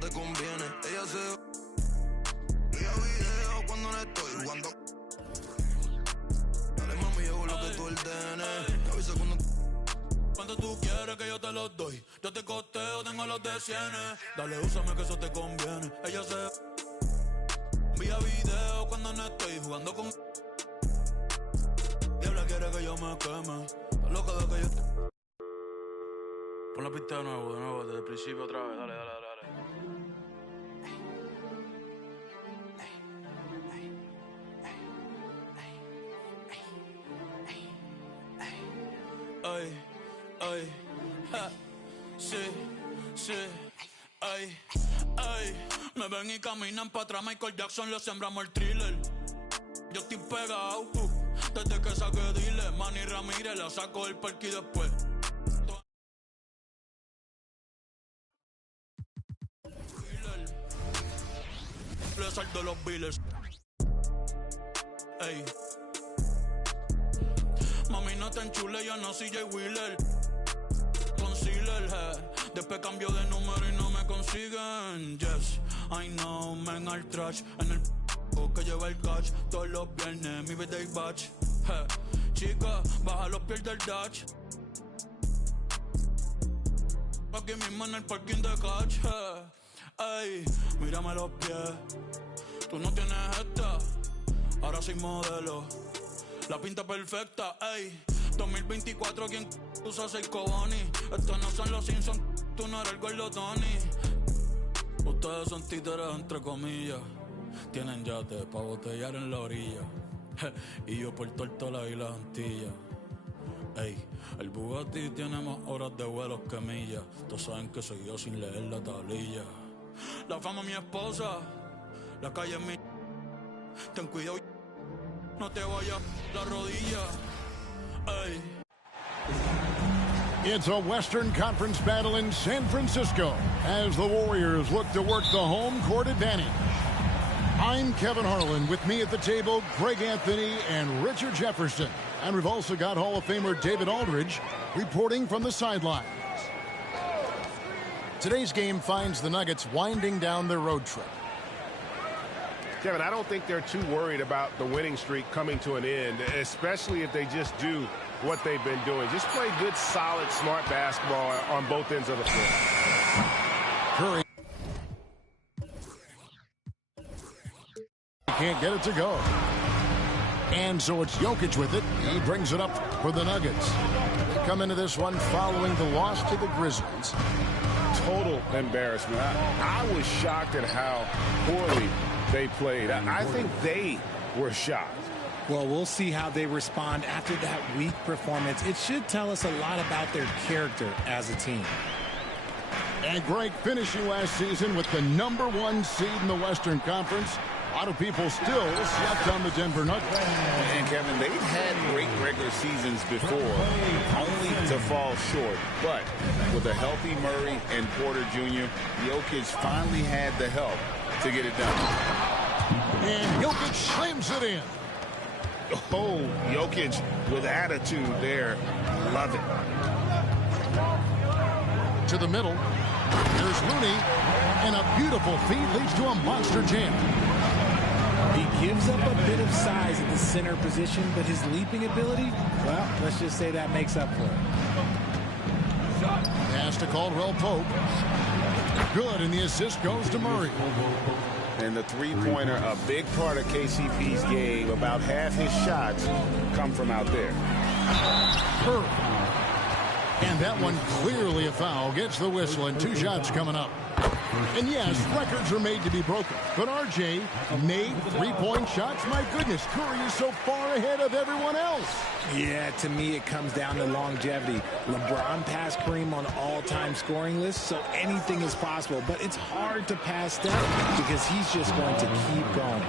Te conviene, ella se envía video cuando no estoy jugando. Dale mami, yo lo que tú ordenes. Me avisa cuando tú quieres que yo te los doy. Yo te costeo, tengo los de cienes. Dale, úsame que eso te conviene. Ella se envía video cuando no estoy jugando con. Diabla quiere que yo me queme. Loca de que yo. Pon la pista de nuevo, desde el principio otra vez. Dale, dale, dale. Ay, ay, ja, sí, sí, ay, ay. Me ven y caminan para atrás, Michael Jackson le sembramos el thriller. Yo estoy pegado, desde que saqué dile. Manny Ramírez la saco del parque y después. Le salto los biles. Ey. Mami, no te enchule, yo no soy Jay Wheeler. Concealer, después cambio de número y no me consiguen. Yes, I know, men al trash. En el que lleva el catch. Todos los viernes, mi birthday batch. Chica, baja los pies del dash. Aquí mismo en el parking de catch. Ey, mírame los pies. Tú no tienes esta. Ahora soy modelo. La pinta perfecta, ey. 2024, ¿quién usa 6 cojones? Estos no son los Simpsons, tú no eres el gordo Tony. Ustedes son títeres entre comillas. Tienen yate pa' botellar en la orilla. Y yo por Tortola y las Antillas. Ey, el Bugatti tiene más horas de vuelos que millas. Todos saben que soy yo sin leer la tablilla. La fama mi esposa, la calle es mi. Ten cuidado, no te vayas la rodilla. Ey. It's a Western Conference battle in San Francisco as the Warriors look to work the home court advantage. I'm Kevin Harlan. With me at the table, Greg Anthony and Richard Jefferson. And we've also got Hall of Famer David Aldridge reporting from the sidelines. Today's game finds the Nuggets winding down their road trip. Kevin, I don't think they're too worried about the winning streak coming to an end, especially if they just do what they've been doing. Just play good, solid, smart basketball on both ends of the floor. Curry can't get it to go. And so it's Jokic with it. He brings it up for the Nuggets. They come into this one following the loss to the Grizzlies. Total embarrassment. I was shocked at how poorly they played. I think they were shocked. Well, we'll see how they respond after that weak performance. It should tell us a lot about their character as a team. And Greg, finishing last season with the #1 seed in the Western Conference. A lot of people still slept on the Denver Nuggets. And Kevin, they've had great regular seasons before, only to fall short. But with a healthy Murray and Porter Jr., Jokic finally had the help to get it done. And Jokic slams it in. Oh, Jokic with attitude there. Love it. To the middle. There's Looney. And a beautiful feed leads to a monster jam. He gives up a bit of size at the center position, but his leaping ability, well, let's just say that makes up for it. Pass to Caldwell Pope. Good, and the assist goes to Murray. And the three-pointer, a big part of KCP's game. About half his shots come from out there. Curry. And that one clearly a foul. Gets the whistle, and 2 shots coming up. And yes, records are made to be broken. But RJ made 3-point shots. My goodness, Curry is so far ahead of everyone else. Yeah, to me it comes down to longevity. LeBron passed Kareem on all-time scoring lists, so anything is possible. But it's hard to pass Steph because he's just going to keep going.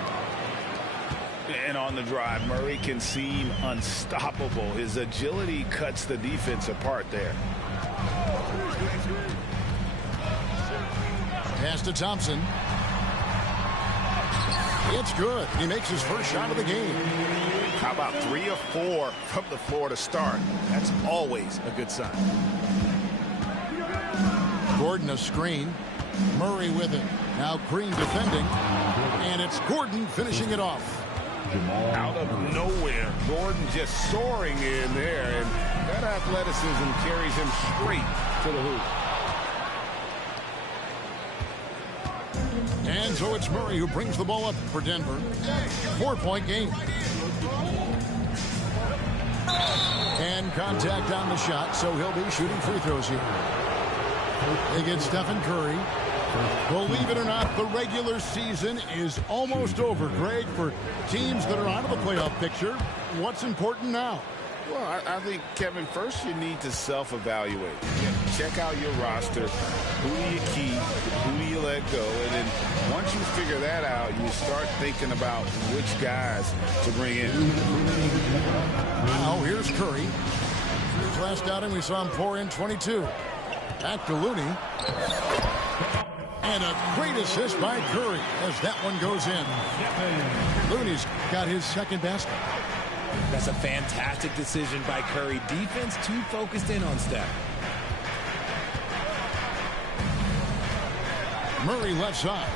And on the drive, Murray can seem unstoppable. His agility cuts the defense apart there. Pass to Thompson. It's good. He makes his first shot of the game. How about 3 of 4 from the floor to start? That's always a good sign. Gordon a screen. Murray with it. Now Green defending. And it's Gordon finishing it off. Out of nowhere, Gordon just soaring in there. And that athleticism carries him straight to the hoop. And so it's Murray who brings the ball up for Denver. 4-point game. And contact on the shot, so he'll be shooting free throws here. They get Stephen Curry. Believe it or not, the regular season is almost over, Greg, for teams that are out of the playoff picture. What's important now? Well, I think, Kevin, first you need to self-evaluate. Check out your roster. Who do you keep? Who do you let go? And then once you figure that out, you start thinking about which guys to bring in. Now here's Curry. His last outing, we saw him pour in 22. Back to Looney. And a great assist by Curry as that one goes in. Looney's got his second basket. That's a fantastic decision by Curry. Defense too focused in on Steph. Murray left side.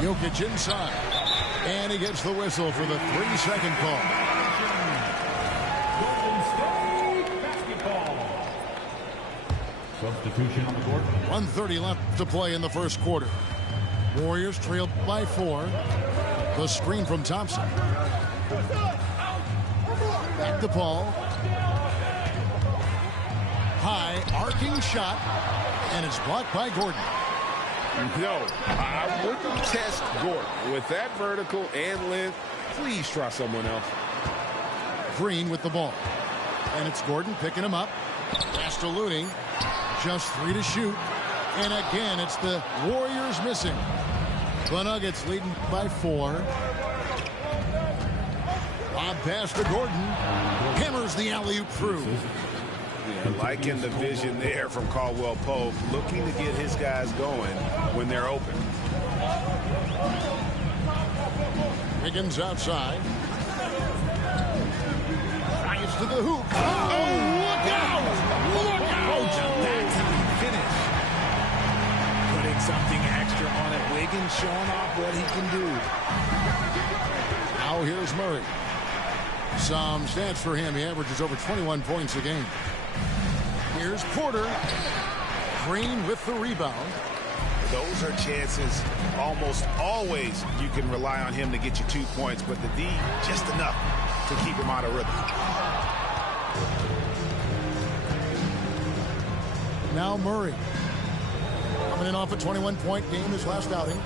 Jokic inside. And he gets the whistle for the 3-second call. Substitution on the court. 1:30 left to play in the first quarter. Warriors trail by 4. The screen from Thompson. Back to Paul. High arcing shot, and it's blocked by Gordon. No, I wouldn't test Gordon. With that vertical and length, please try someone else. Green with the ball. And it's Gordon picking him up. Pass to Looney. Just 3 to shoot. And again, it's the Warriors missing. The Nuggets leading by 4. Lob pass to Gordon. Hammers the alley-oop through. Yeah, liking the vision there from Caldwell Pope, looking to get his guys going when they're open. Wiggins outside. Drives to the hoop. Oh, look out! Look out! That's how he finished. Putting something extra on it. Wiggins showing off what he can do. Now here's Murray. Some stats for him. He averages over 21 points a game. Here's Porter. Green with the rebound. Those are chances almost always you can rely on him to get you 2 points, but the D just enough to keep him out of rhythm. Now Murray. Coming in off a 21-point game his last outing.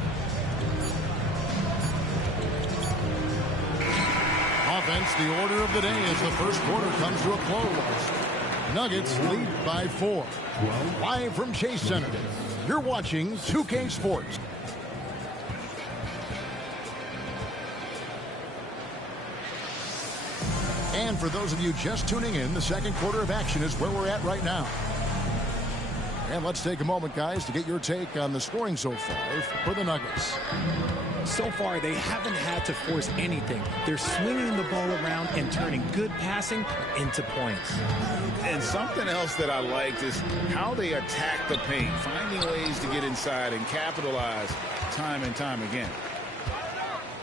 Offense, the order of the day as the first quarter comes to a close. Nuggets lead by 4. Live from Chase Center. You're watching 2K Sports. And for those of you just tuning in, the second quarter of action is where we're at right now. And let's take a moment, guys, to get your take on the scoring so far for the Nuggets. So far, they haven't had to force anything. They're swinging the ball around and turning good passing into points. And something else that I liked is how they attack the paint, finding ways to get inside and capitalize time and time again.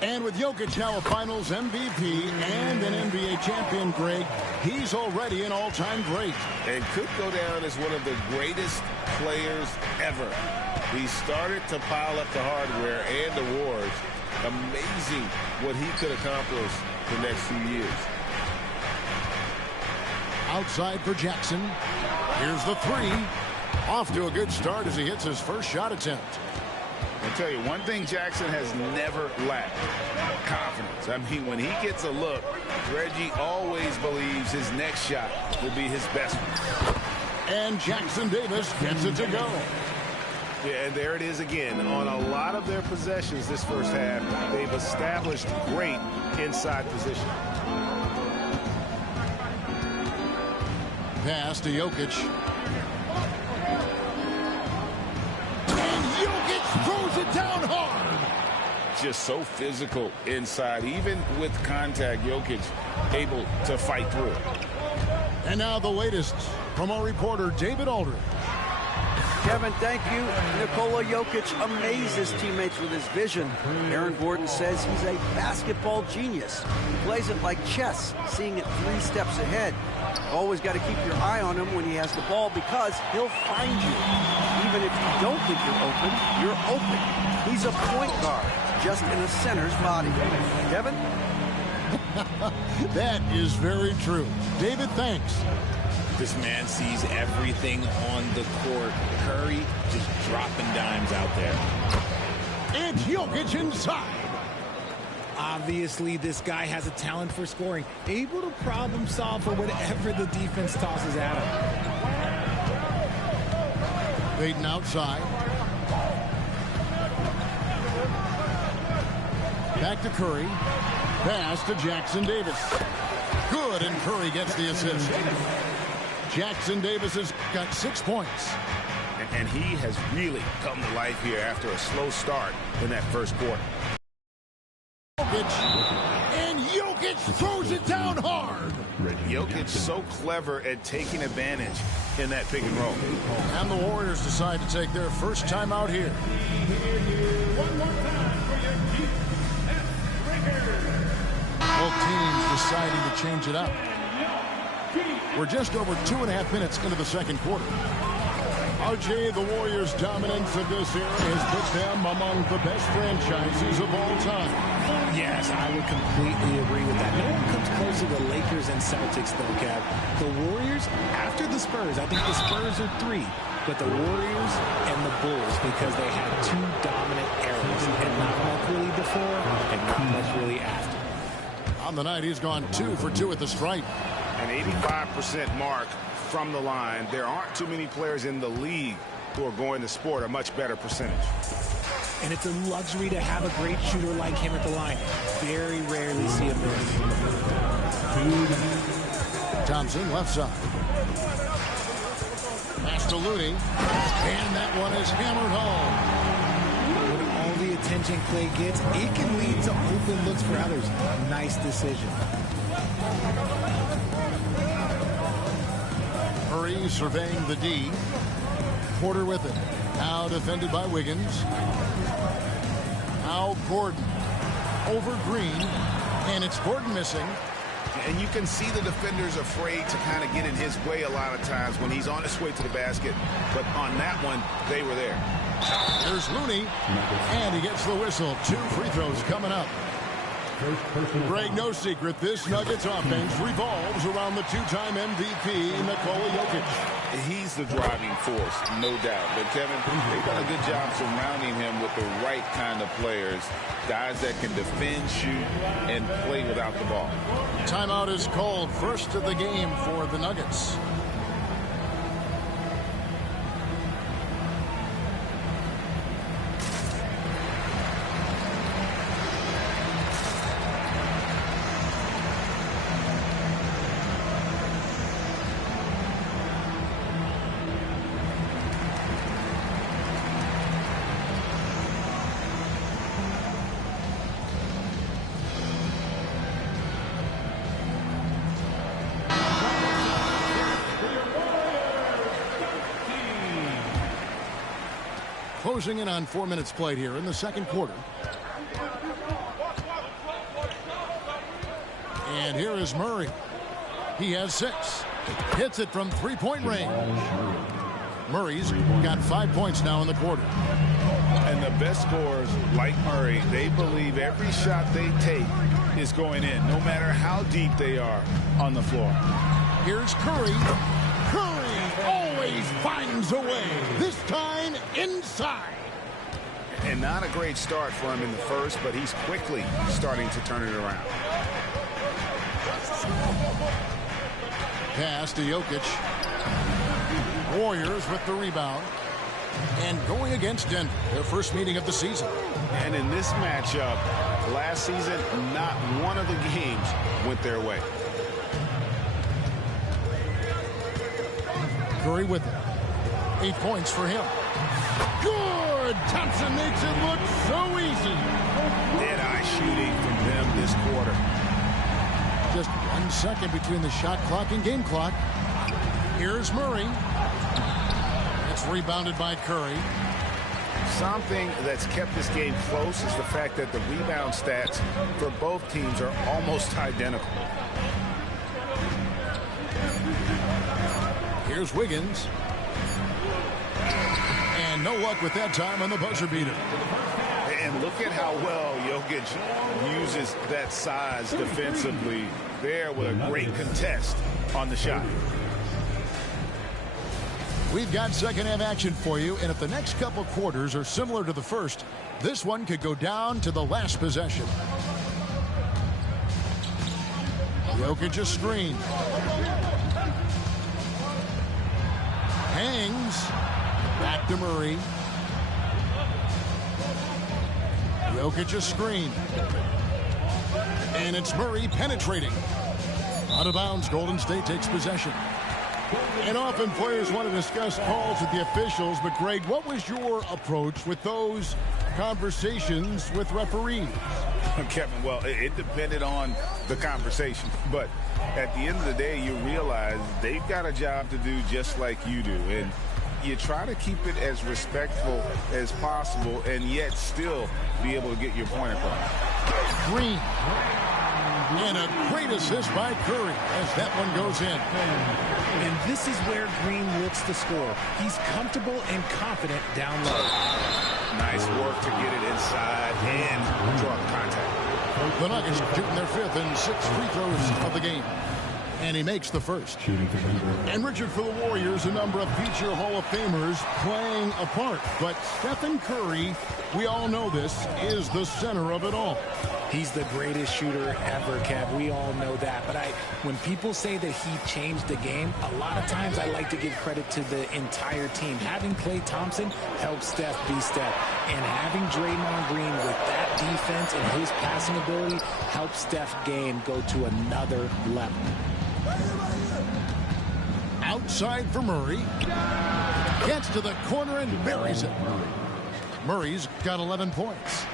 And with Jokic now a Finals MVP and an NBA champion, Greg, he's already an all-time great. And could go down as one of the greatest players ever. He started to pile up the hardware and awards. Amazing what he could accomplish the next few years. Outside for Jackson. Here's the 3. Off to a good start as he hits his first shot attempt. I'll tell you, one thing Jackson has never lacked: confidence. I mean, when he gets a look, Reggie always believes his next shot will be his best one. And Jackson Davis gets it to go. Yeah, and there it is again. On a lot of their possessions this first half, they've established great inside position. Pass to Jokic. And Jokic throws it down hard. Just so physical inside. Even with contact, Jokic able to fight through it. And now the latest from our reporter, David Aldridge. Kevin, thank you. Nikola Jokic amazes teammates with his vision. Aaron Gordon says he's a basketball genius. He plays it like chess, seeing it 3 steps ahead. Always got to keep your eye on him when he has the ball because he'll find you. Even if you don't think you're open. He's a point guard, just in a center's body. Kevin? That is very true. David, thanks. This man sees everything on the court. Curry just dropping dimes out there. And Jokic inside. Obviously, this guy has a talent for scoring, able to problem solve for whatever the defense tosses at him. Baden outside. Back to Curry. Pass to Jackson Davis. Good, and Curry gets the assist. Jackson Davis has got 6 points. And he has really come to life here after a slow start in that first quarter. And Jokic throws it down hard. Jokic so clever at taking advantage in that pick and roll. And the Warriors decide to take their first time out here. One more time for your defense record. Both teams deciding to change it up. We're just over 2.5 minutes into the second quarter. RJ, the Warriors' dominance of this era has put them among the best franchises of all time. Yes, I would completely agree with that. No one comes close to the Lakers and Celtics, though, Kev. The Warriors, after the Spurs, I think the Spurs are 3, but the Warriors and the Bulls, because they had 2 dominant eras, and not much really before, and not much really after. On the night, he's gone 2 for 2 at the stripe. An 85% mark from the line. There aren't too many players in the league who are going to sport a much better percentage. And it's a luxury to have a great shooter like him at the line. Very rarely see him miss. Thompson, left side. Pass to Looney. And that one is hammered home. When all the attention Clay gets, it can lead to open looks for others. Nice decision. Murray surveying the D. Porter with it. Now defended by Wiggins. Now Gordon. Over Green. And it's Gordon missing. And you can see the defenders afraid to kind of get in his way a lot of times when he's on his way to the basket. But on that one, they were there. There's Looney. And he gets the whistle. 2 free throws coming up. Greg, no secret, this Nuggets offense revolves around the 2-time MVP, Nikola Jokic. He's the driving force, no doubt. But, Kevin, they've done a good job surrounding him with the right kind of players, guys that can defend, shoot, and play without the ball. Timeout is called. First of the game for the Nuggets. Closing in on 4 minutes played here in the second quarter. And here is Murray. He has 6. Hits it from 3-point range. Murray's got 5 points now in the quarter. And the best scorers, like Murray, they believe every shot they take is going in, no matter how deep they are on the floor. Here's Curry. Curry always finds a way. This time inside. And not a great start for him in the first, but he's quickly starting to turn it around. Pass to Jokic. Warriors with the rebound. And going against Denver, their first meeting of the season. And in this matchup, last season, not one of the games went their way. Curry with it. 8 points for him. Good! Thompson makes it look so easy. Dead-eye shooting from them this quarter. Just 1 second between the shot clock and game clock. Here's Murray. It's rebounded by Curry. Something that's kept this game close is the fact that the rebound stats for both teams are almost identical. Here's Wiggins. And no luck with that time on the buzzer beater. And look at how well Jokic uses that size defensively there with a great contest on the shot. We've got second half action for you, and if the next couple quarters are similar to the first, this one could go down to the last possession. Jokic a screen. Hangs. Back to Murray. Jokic a screen. And it's Murray penetrating. Out of bounds, Golden State takes possession. And often players want to discuss calls with the officials, but Greg, what was your approach with those conversations with referees? Kevin, well, it depended on the conversation, but at the end of the day, you realize they've got a job to do just like you do, and you try to keep it as respectful as possible and yet still be able to get your point across. Green. And a great assist by Curry as that one goes in. And this is where Green looks to score. He's comfortable and confident down low. Nice work to get it inside and draw contact. The Nuggets shooting their 5th and 6th free throws of the game. And he makes the first. And Richard, for the Warriors, a number of future Hall of Famers playing a part. But Stephen Curry, we all know this, is the center of it all. He's the greatest shooter ever, Kev. We all know that. But when people say that he changed the game, a lot of times I like to give credit to the entire team. Having Klay Thompson helped Steph be Steph. And having Draymond Green with that defense and his passing ability helped Steph's game go to another level. Outside for Murray. Gets to the corner and buries it. Murray's got 11 points.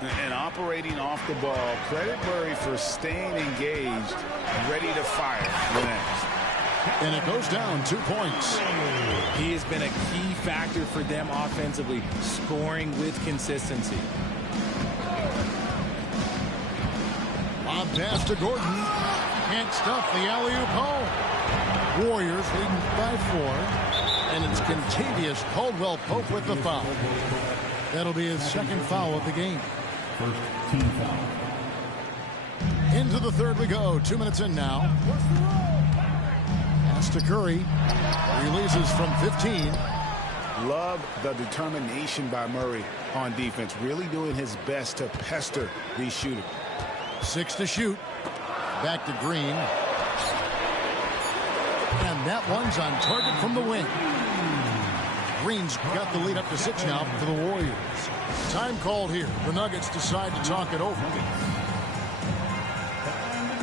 And operating off the ball, credit Murray for staying engaged, ready to fire next. And it goes down 2 points. He has been a key factor for them offensively, scoring with consistency. Lob pass to Gordon. Can't stuff the alley-oop home. Warriors leading by 4. And it's Contavious Caldwell-Pope with the foul. That'll be his 2nd foul of the game. First team foul. Into the 3rd we go. 2 minutes in now. Pass to Curry. Releases from 15. Love the determination by Murray on defense. Really doing his best to pester these shooters. 6 to shoot. Back to Green. And that one's on target from the wing. Green's got the lead up to 6 now for the Warriors. Time called here. The Nuggets decide to talk it over.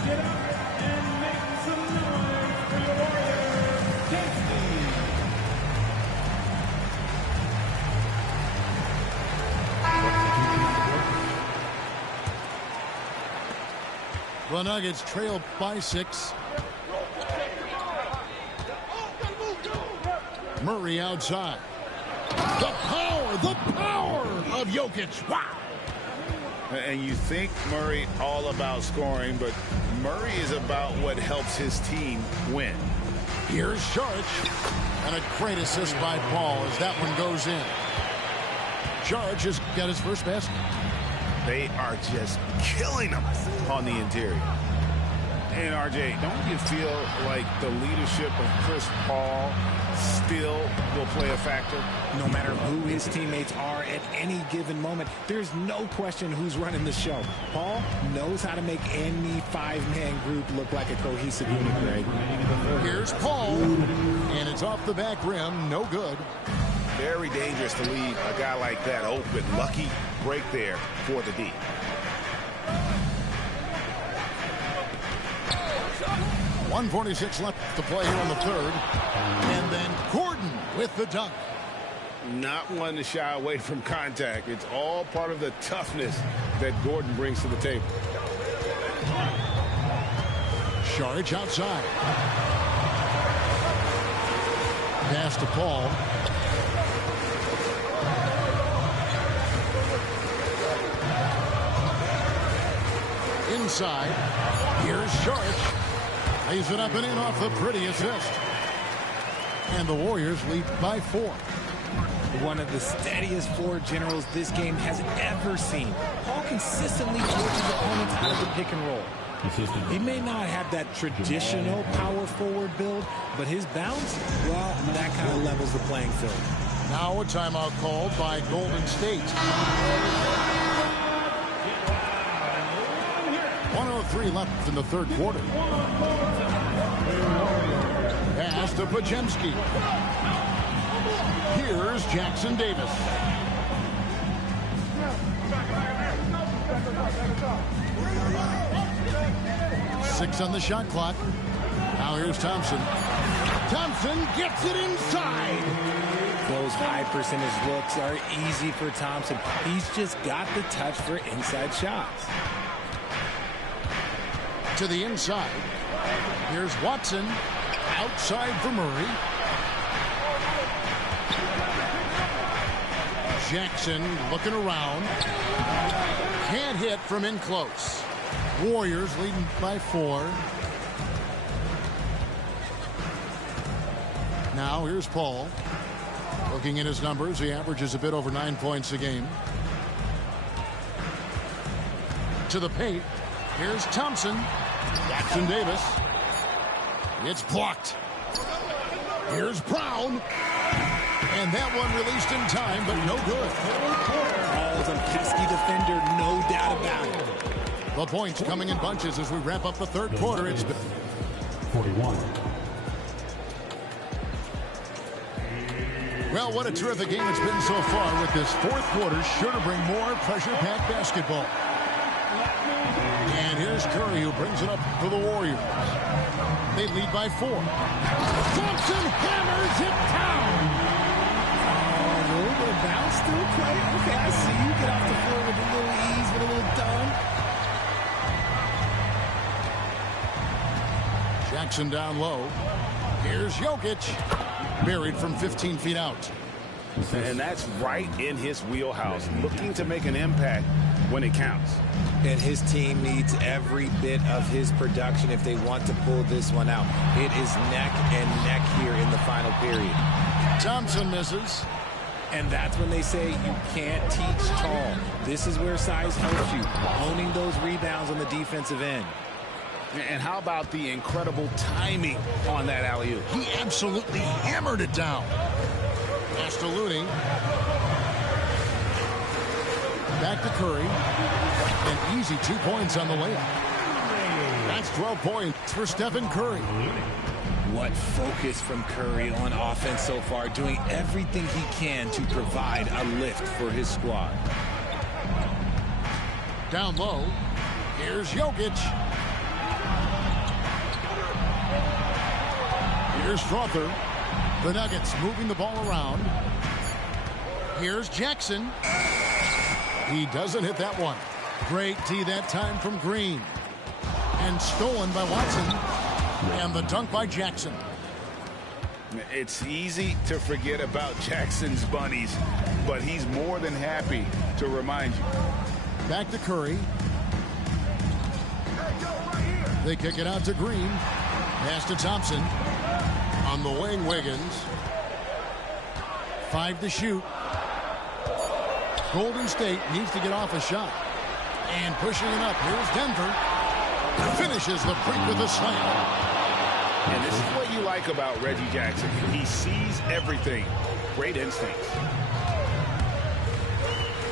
Get up and make some noise for your Warriors. The Nuggets trail by 6. Murray outside. The power of Jokic. Wow. And you think Murray all about scoring, but Murray is about what helps his team win. Here's Saric. And a great assist by Paul as that one goes in. Saric has got his first basket. They are just killing them on the interior. And RJ, don't you feel like the leadership of Chris Paul still will play a factor? No matter who his teammates are at any given moment, there's no question who's running the show. Paul knows how to make any 5-man group look like a cohesive unit, Greg. Here's Paul, and it's off the back rim, no good. Very dangerous to leave a guy like that open. Lucky break there for the D. .146 left to play here in the 3rd. And then Gordon with the dunk. Not one to shy away from contact. It's all part of the toughness that Gordon brings to the table. Saric outside. Pass to Paul. Inside. Here's Saric. Lays it up and in off the pretty assist. And the Warriors lead by 4. One of the steadiest floor generals this game has ever seen. Paul consistently forces opponents out of the pick and roll. He may not have that traditional power forward build, but his bounce, well, that kind of levels the playing field. Now a timeout called by Golden State. 1:03 left in the 3rd quarter. Pass to Pajemski. Here's Jackson Davis. Six on the shot clock. Now here's Thompson. Thompson gets it inside. Those high percentage looks are easy for Thompson. He's just got the touch for inside shots. To the inside. Here's Watson. Outside for Murray. Jackson looking around. Can't hit from in close. Warriors leading by 4. Now here's Paul. Looking at his numbers, he averages a bit over 9 points a game. To the paint. Here's Thompson. Jackson Davis. It's blocked. Here's Brown. And that one released in time, but no good. Paul's a pesky defender, no doubt about it. The points coming in bunches as we wrap up the third quarter. It's 41. Well, what a terrific game it's been so far, with this fourth quarter sure to bring more pressure-packed basketball. And here's Curry, who brings it up for the Warriors. They lead by 4. Thompson hammers it down. A little bit of bounce still play. Okay, I see you. Get off the floor with a little ease, with a little dunk. Jackson down low. Here's Jokic. Buried from 15 feet out. And that's right in his wheelhouse, looking to make an impact when it counts. And his team needs every bit of his production if they want to pull this one out. It is neck and neck here in the final period. Thompson misses. And that's when they say you can't teach tall. This is where size helps you, owning those rebounds on the defensive end. And how about the incredible timing on that alley-oop? He absolutely hammered it down. Pass to Looney. Back to Curry. An easy 2 points on the layup. That's 12 points for Stephen Curry. What focus from Curry on offense so far, doing everything he can to provide a lift for his squad. Down low. Here's Jokic. Here's Strother. The Nuggets moving the ball around. Here's Jackson. He doesn't hit that one. Great D that time from Green. And stolen by Watson. And the dunk by Jackson. It's easy to forget about Jackson's bunnies, but he's more than happy to remind you. Back to Curry. They kick it out to Green. Pass to Thompson. On the wing, Wiggins. 5 to shoot. Golden State needs to get off a shot. And pushing it up. Here's Denver. Finishes the break with a slam. And this is what you like about Reggie Jackson. He sees everything. Great instincts.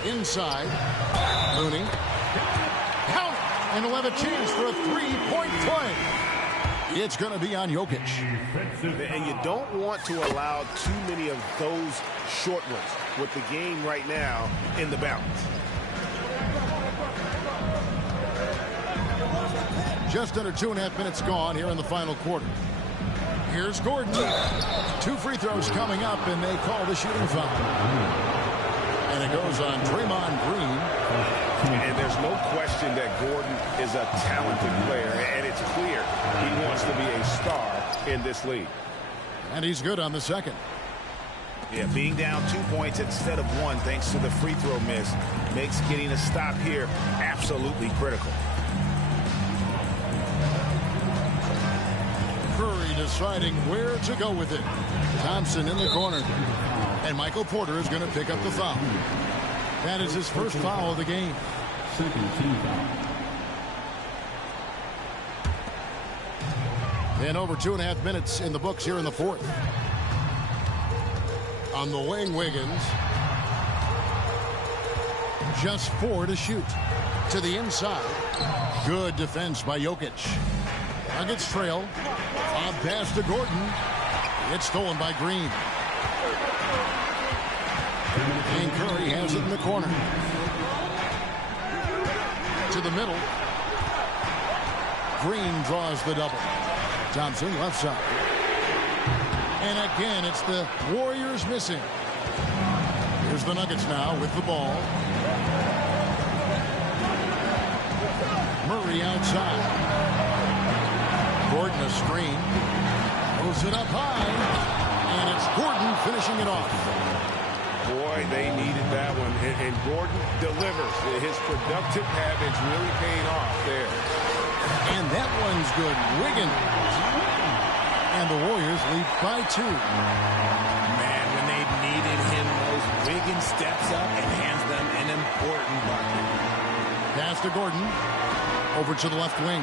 Inside. Looney. Count. And he'll have a chance for a three-point play. It's going to be on Jokic. And you don't want to allow too many of those short ones with the game right now in the balance. Just under 2.5 minutes gone here in the final quarter. Here's Gordon. 2 free throws coming up, and they call the shooting foul. And it goes on Draymond Green. And there's no question that Gordon is a talented player, and it's clear he wants to be a star in this league. And he's good on the second. Yeah, being down 2 points instead of 1 thanks to the free throw miss makes getting a stop here absolutely critical. Curry deciding where to go with it. Thompson in the corner. And Michael Porter is going to pick up the foul. That is his first foul of the game. Second team foul. And over 2.5 minutes in the books here in the fourth. On the wing, Wiggins. Just 4 to shoot. To the inside. Good defense by Jokic. Nuggets trail. Odd pass to Gordon. It's stolen by Green. And Curry has it in the corner. To the middle. Green draws the double. Thompson left side. And again, it's the Warriors missing. Here's the Nuggets now with the ball. Murray outside. Gordon a screen. Throws it up high. And it's Gordon finishing it off. Boy, they needed that one. And Gordon delivers. His productive habits really paying off there. And that one's good. Wiggins. And the Warriors lead by 2. Man, when they needed him most, Wiggins steps up and hands them an important bucket. Pass to Gordon. Over to the left wing.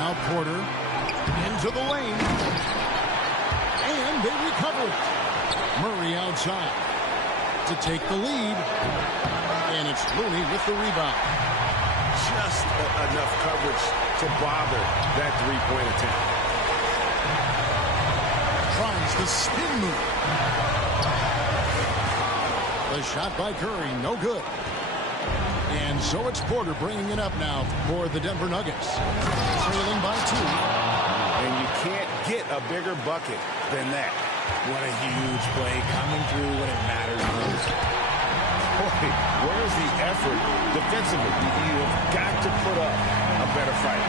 Now Porter. Into the lane. And they recover it. Murray outside to take the lead. And it's Looney with the rebound. Just enough coverage to bother that three-point attempt. Tries the spin move. The shot by Curry, no good. And so it's Porter bringing it up now for the Denver Nuggets. Trailing by 2. And you can't get a bigger bucket than that. What a huge play coming through when it matters most. Boy, where's the effort defensively? You have got to put up a better fight.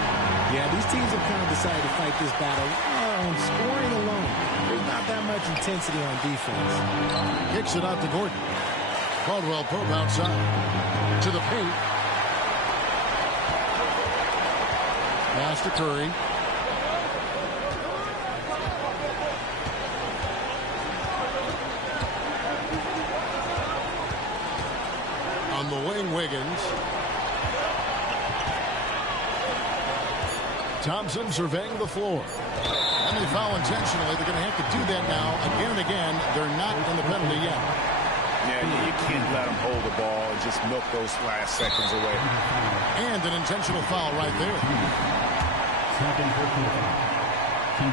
Yeah, these teams have kind of decided to fight this battle on scoring alone. There's not that much intensity on defense. Kicks it out to Gordon. Caldwell Pope outside. To the paint. Pass to Curry. On the wing, Wiggins. Thompson surveying the floor. And they foul intentionally. They're going to have to do that now again and again. They're not in the penalty yet. Yeah, you can't let them hold the ball and just milk those last seconds away. And an intentional foul right there.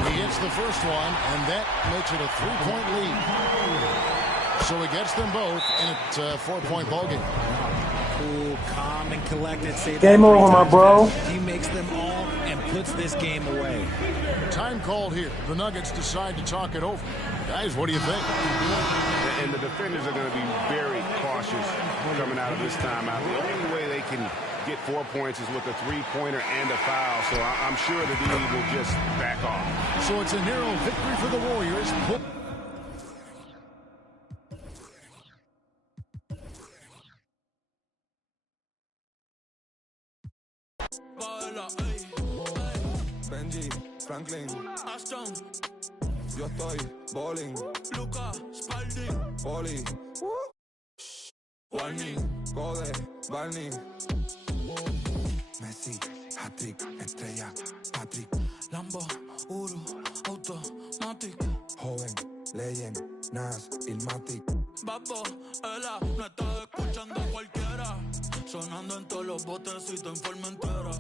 He gets the first one, and that makes it a 3-point lead. So he gets them both, and it's a 4-point ballgame. Cool, calm, and collected. Game over, my bro. He makes them all and puts this game away. Time called here. The Nuggets decide to talk it over. Guys, what do you think? And the defenders are going to be very cautious coming out of this timeout. The only way they can get 4 points is with a three-pointer and a foul, so I'm sure the D will just back off. So it's a narrow victory for the Warriors. Benji, Franklin, Ashton, yo estoy bowling, Luca, Spalding, Oli, Warning, Code, Barney, Messi, hat-trick, estrella, Patrick, Lambo, Uru, Automatic, joven, Legend, Nas, Ilmatic, Babo, Ela, no está escuchando cualquiera, sonando en todos los botecitos en Formentera,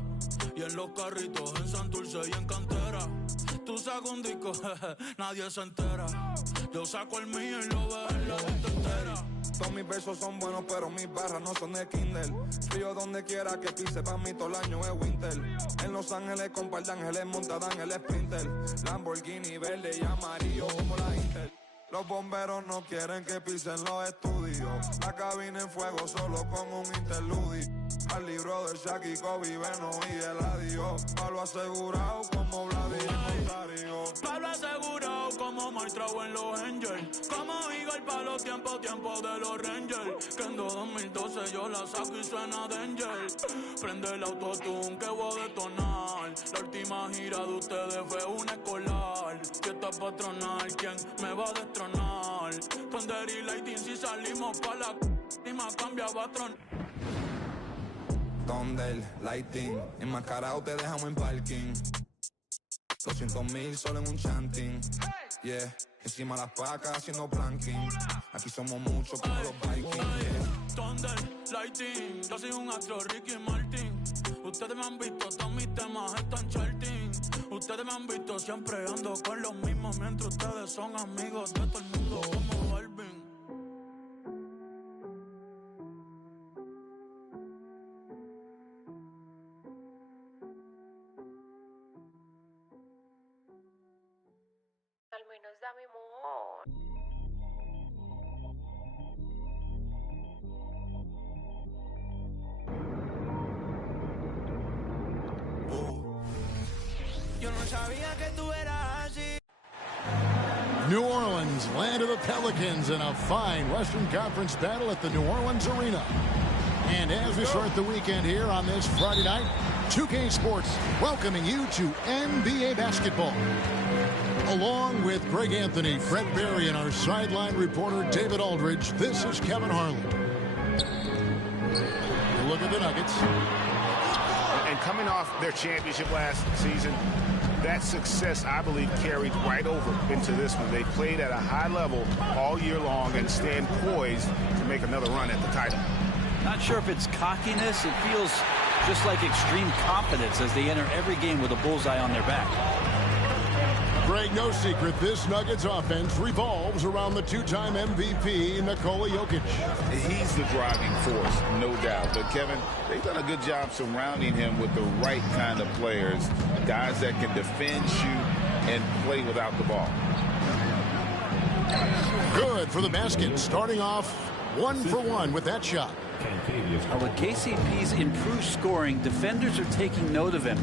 y en los carritos en Santurce y en Cantera. Tú sacas un disco, nadie se entera. Yo saco el mío y lo veo en la gente entera. Todos mis versos son buenos, pero mis barras no son de Kindle. Frío donde quiera que pise, pa' mí todo el año es winter. En Los Ángeles con par de ángeles montada en el Sprinter. Lamborghini verde y amarillo como la Inter. Los bomberos no quieren que pisen los estudios. La cabina en fuego solo con un interludio. Al libro de Shaq y Kobe, Beno y Eladio. Palo asegurado como Vladimir Montario. Palo asegurado como Martrao en los Angels. Como Igor para los tiempos de los Rangers. Que en 2012 yo la saco y suena Danger. Prende el autotune que voy a detonar. La última gira de ustedes fue una escolar. Fiesta patronal, ¿quién me va a destronar? Thunder y Lightning si salimos pa' la última cambia patrón. Thunder, Lighting, enmascarado te dejamos en parking. 200,000 solo en un chanting. Yeah, encima las pacas haciendo planking. Aquí somos muchos como los Vikings. Yeah. Thunder, Lighting, yo soy un astro Ricky Martin. Ustedes me han visto, todos mis temas están charting. Ustedes me han visto siempre ando con los mismos, mientras ustedes son amigos de todo el mundo como Balvin. Al menos dame amor. Yo no sabía que tú eras así. New Orleans, land of the Pelicans, in a fine Western Conference battle at the New Orleans Arena. And as we start the weekend here on this Friday night, 2K Sports welcoming you to NBA basketball. Along with Greg Anthony, Brett Berry, and our sideline reporter David Aldridge, this is Kevin Harlan. Look at the Nuggets. And coming off their championship last season, that success, I believe, carried right over into this one. They played at a high level all year long and stand poised to make another run at the title. Not sure if it's cockiness. It feels just like extreme confidence as they enter every game with a bullseye on their back. Greg, no secret, this Nuggets offense revolves around the two-time MVP, Nikola Jokic. He's the driving force, no doubt. But, Kevin, they've done a good job surrounding him with the right kind of players, guys that can defend, shoot, and play without the ball. Good for the basket, starting off 1 for 1 with that shot. With KCP's improved scoring, defenders are taking note of him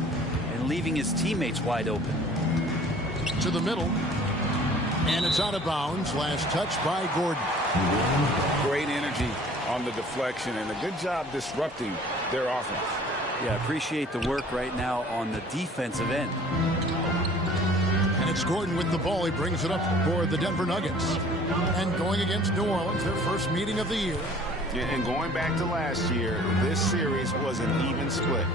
and leaving his teammates wide open. To the middle, and it's out of bounds. Last touch by Gordon. Great energy on the deflection and a good job disrupting their offense. Yeah, appreciate the work right now on the defensive end. And it's Gordon with the ball. He brings it up for the Denver Nuggets. And going against New Orleans, their first meeting of the year. Yeah, and going back to last year, this series was an even split.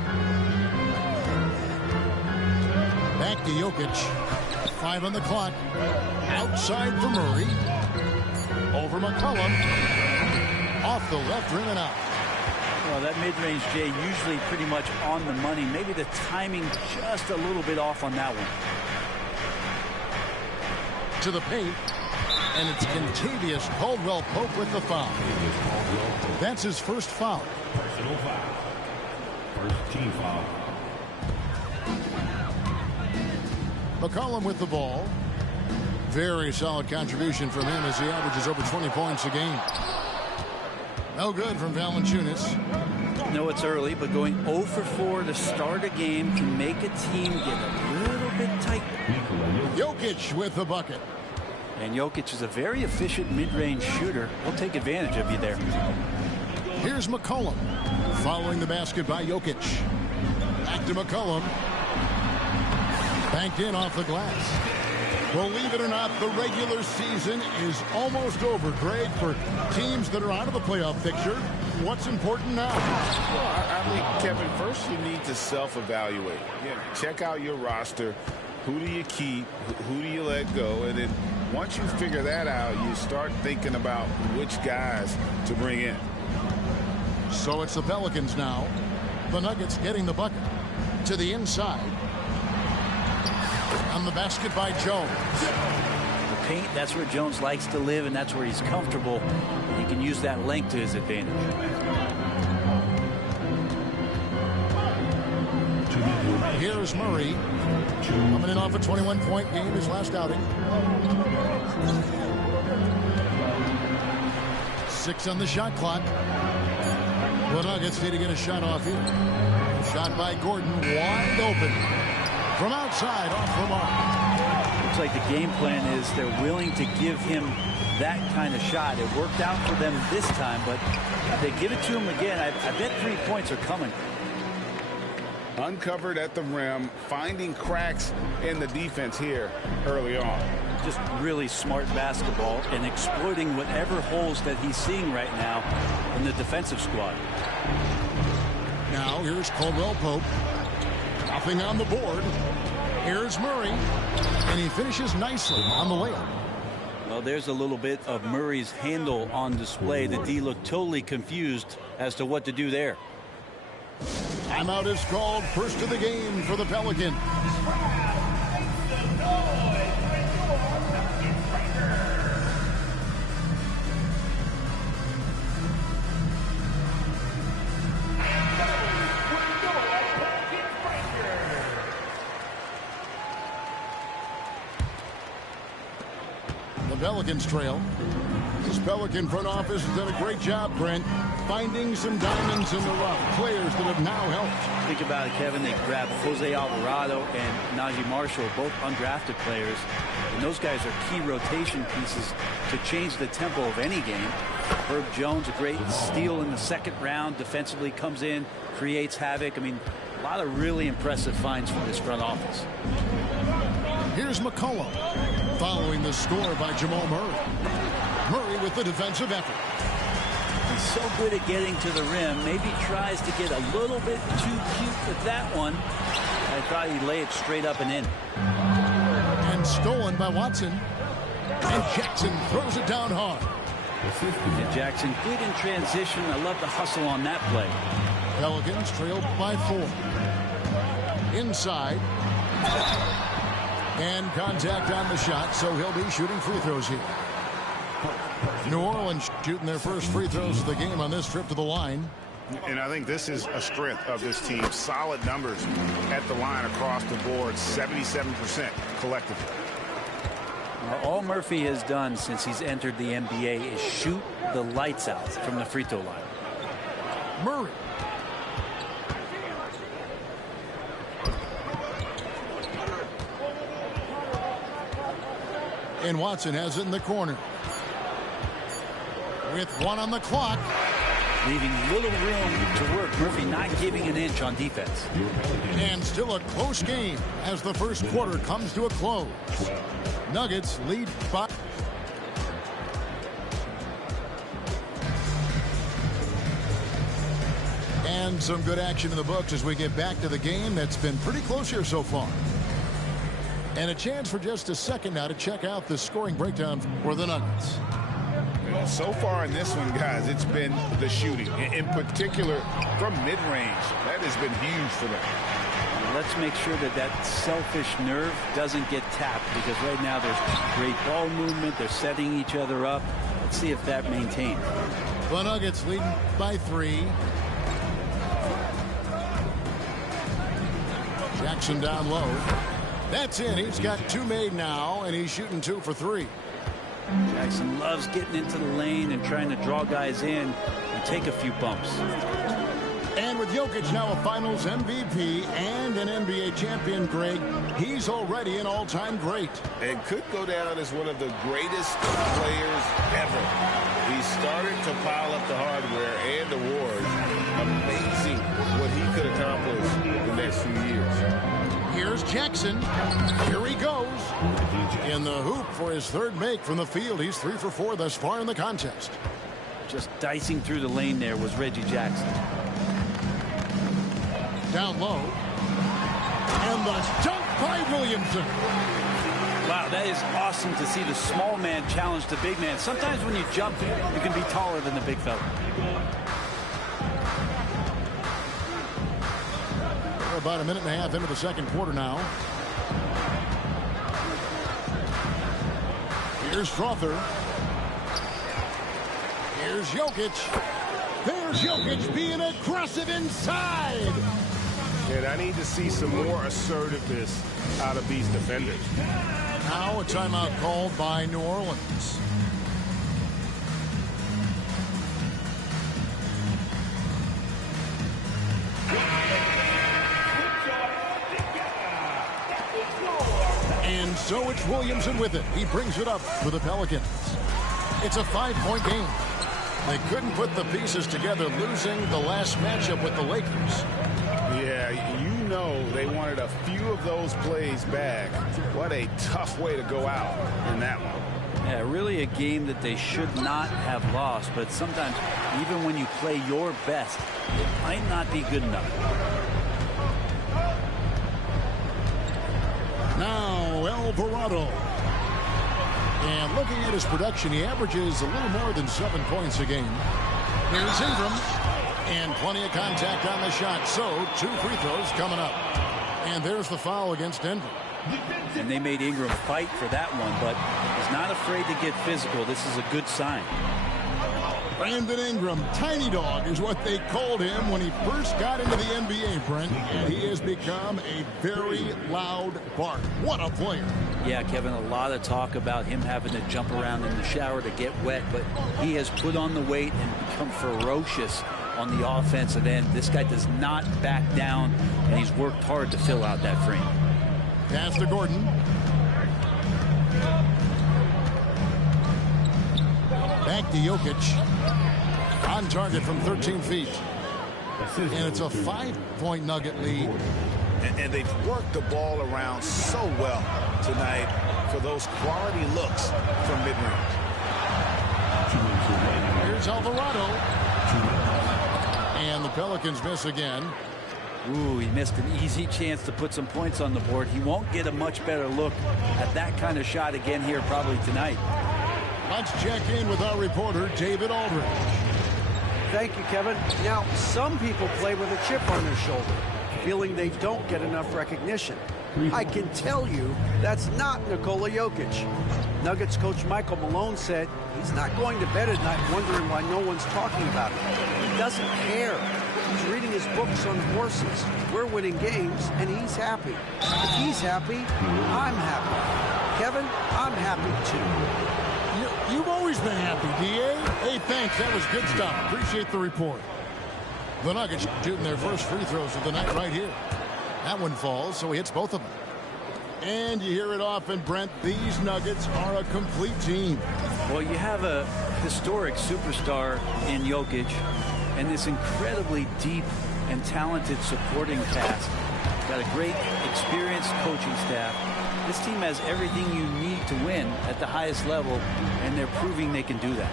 Back to Jokic. 5 on the clock. Outside for Murray. Over McCollum. Off the left rim and out. Well, that mid-range, Jay, usually pretty much on the money. Maybe the timing just a little bit off on that one. To the paint. And it's Kentavious Caldwell-Pope with the foul. That's his first foul. Personal foul. First team foul. McCollum with the ball. Very solid contribution from him as he averages over 20 points a game. No good from Valanciunas. No, it's early, but going 0 for 4 to start a game can make a team get a little bit tight. Jokic with the bucket. And Jokic is a very efficient mid-range shooter. He'll take advantage of you there. Here's McCollum. Following the basket by Jokic. Back to McCollum. Banked in off the glass. Believe it or not, the regular season is almost over, Greg, for teams that are out of the playoff picture. What's important now? Well, I think, Kevin, first you need to self-evaluate. Check out your roster. Who do you keep? Who do you let go? And then once you figure that out, you start thinking about which guys to bring in. So it's the Pelicans now. The Nuggets getting the bucket. To the inside. On the basket by Jones. The paint, that's where Jones likes to live, and that's where he's comfortable. He can use that length to his advantage. Here's Murray. Coming in off a 21-point game, his last outing. 6 on the shot clock. The Nuggets need to get a shot off here. Shot by Gordon, wide open. From outside, off the mark. Looks like the game plan is they're willing to give him that kind of shot. It worked out for them this time, but if they give it to him again, I bet 3 points are coming. Uncovered at the rim, finding cracks in the defense here early on. Just really smart basketball and exploiting whatever holes that he's seeing right now in the defensive squad. Now here's Caldwell-Pope. Nothing on the board. Here's Murray. And he finishes nicely on the layup. Well, there's a little bit of Murray's handle on display. The D looked totally confused as to what to do there. Timeout is called. First of the game for the Pelicans. The Pelicans trail. This Pelican front office has done a great job, Brent, finding some diamonds in the rough. Players that have now helped. Think about it, Kevin. They grabbed Jose Alvarado and Najee Marshall, both undrafted players. And those guys are key rotation pieces to change the tempo of any game. Herb Jones, a great steal in the second round. Defensively comes in, creates havoc. I mean, a lot of really impressive finds from this front office. Here's McCollum following the score by Jamal Murray. Murray with the defensive effort. He's so good at getting to the rim. Maybe tries to get a little bit too cute with that one. I thought he'd lay it straight up and in. And stolen by Watson. And Jackson throws it down hard. And Jackson good in transition. I love the hustle on that play. Pelicans trailed by 4. Inside. And contact on the shot, so he'll be shooting free throws here. New Orleans shooting their first free throws of the game on this trip to the line. And I think this is a strength of this team. Solid numbers at the line across the board, 77% collectively. All Murphy has done since he's entered the NBA is shoot the lights out from the free throw line. Murray. And Watson has it in the corner. With 1 on the clock. Leaving little room to work. Murphy not giving an inch on defense. And still a close game as the first quarter comes to a close. Nuggets lead by. And some good action in the books as we get back to the game that's been pretty close here so far. And a chance for just a second now to check out the scoring breakdown for the Nuggets. So far in this one, guys, it's been the shooting, in particular from mid-range. That has been huge for them. Let's make sure that that selfish nerve doesn't get tapped, because right now there's great ball movement. They're setting each other up. Let's see if that maintains. The Nuggets leading by 3. Jackson down low. That's in. He's got 2 made now, and he's shooting 2 for 3. Jackson loves getting into the lane and trying to draw guys in and take a few bumps. And with Jokic now a Finals MVP and an NBA champion, Greg, he's already an all-time great. And could go down as one of the greatest players ever. He started to pile up the hardware and awards. Amazing what he could accomplish the next few years. Here's Jackson. Here he goes. In the hoop for his 3rd make from the field. He's 3 for 4 thus far in the contest. Just dicing through the lane there was Reggie Jackson. Down low. And the dunk by Williamson. Wow, that is awesome to see the small man challenge the big man. Sometimes when you jump, you can be taller than the big fella. We're about a minute and a half into the second quarter now. Here's Strother. Here's Jokic. There's Jokic being aggressive inside. And I need to see some more assertiveness out of these defenders. Now a timeout called by New Orleans. And so it's Williamson with it. He brings it up for the Pelicans. It's a 5-point game. They couldn't put the pieces together, losing the last matchup with the Lakers. Yeah, you know they wanted a few of those plays back. What a tough way to go out in that one. Yeah, really a game that they should not have lost, but sometimes even when you play your best, it might not be good enough. Now Alvarado. And looking at his production, he averages a little more than 7 points a game. Here's Ingram. And plenty of contact on the shot. So 2 free throws coming up. And there's the foul against Denver. And they made Ingram fight for that one, but he's not afraid to get physical. This is a good sign. Brandon Ingram, Tiny Dog is what they called him when he first got into the NBA, Brent. And he has become a very loud bark. What a player. Yeah, Kevin, a lot of talk about him having to jump around in the shower to get wet, but he has put on the weight and become ferocious on the offensive end. This guy does not back down, and he's worked hard to fill out that frame. Pass to Gordon. Back to Jokic. On target from 13 feet. And it's a 5-point Nugget lead. And they've worked the ball around so well tonight for those quality looks from mid-range. Here's Alvarado. And the Pelicans miss again. Ooh, he missed an easy chance to put some points on the board. He won't get a much better look at that kind of shot again here probably tonight. Let's check in with our reporter, David Aldridge. Thank you, Kevin. Now, some people play with a chip on their shoulder, feeling they don't get enough recognition. I can tell you that's not Nikola Jokic. Nuggets coach Michael Malone said he's not going to bed at night wondering why no one's talking about it. He doesn't care. He's reading his books on horses. We're winning games, and he's happy. If he's happy, I'm happy. Kevin, I'm happy too. You've always been happy, D.A. Hey, thanks. That was good stuff. Appreciate the report. The Nuggets shooting their first free throws of the night right here. That one falls, so he hits both of them. And you hear it often, Brent, these Nuggets are a complete team. Well, you have a historic superstar in Jokic and this incredibly deep and talented supporting cast. Got a great, experienced coaching staff. This team has everything you need to win at the highest level, and they're proving they can do that.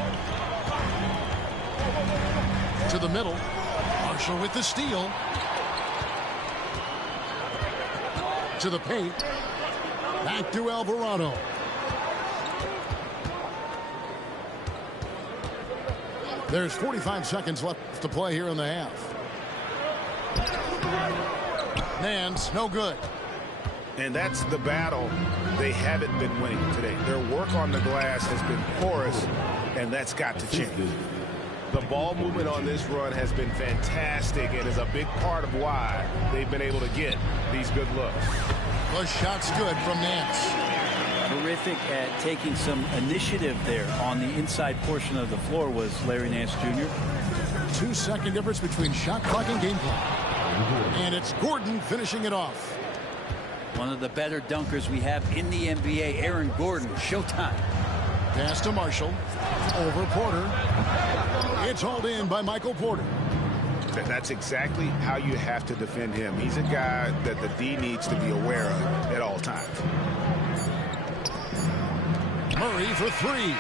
To the middle. Marshall with the steal. To the paint. Back to Alvarado. There's 45 seconds left to play here in the half. Nance, no good. And that's the battle they haven't been winning today. Their work on the glass has been porous, and that's got to change. The ball movement on this run has been fantastic and is a big part of why they've been able to get these good looks. The shot's good from Nance. Terrific at taking some initiative there on the inside portion of the floor was Larry Nance Jr. 2-second difference between shot clock and game clock. And it's Gordon finishing it off. One of the better dunkers we have in the NBA, Aaron Gordon. Showtime. Pass to Marshall. Over Porter. It's hauled in by Michael Porter. That's exactly how you have to defend him. He's a guy that the D needs to be aware of at all times. Murray for three.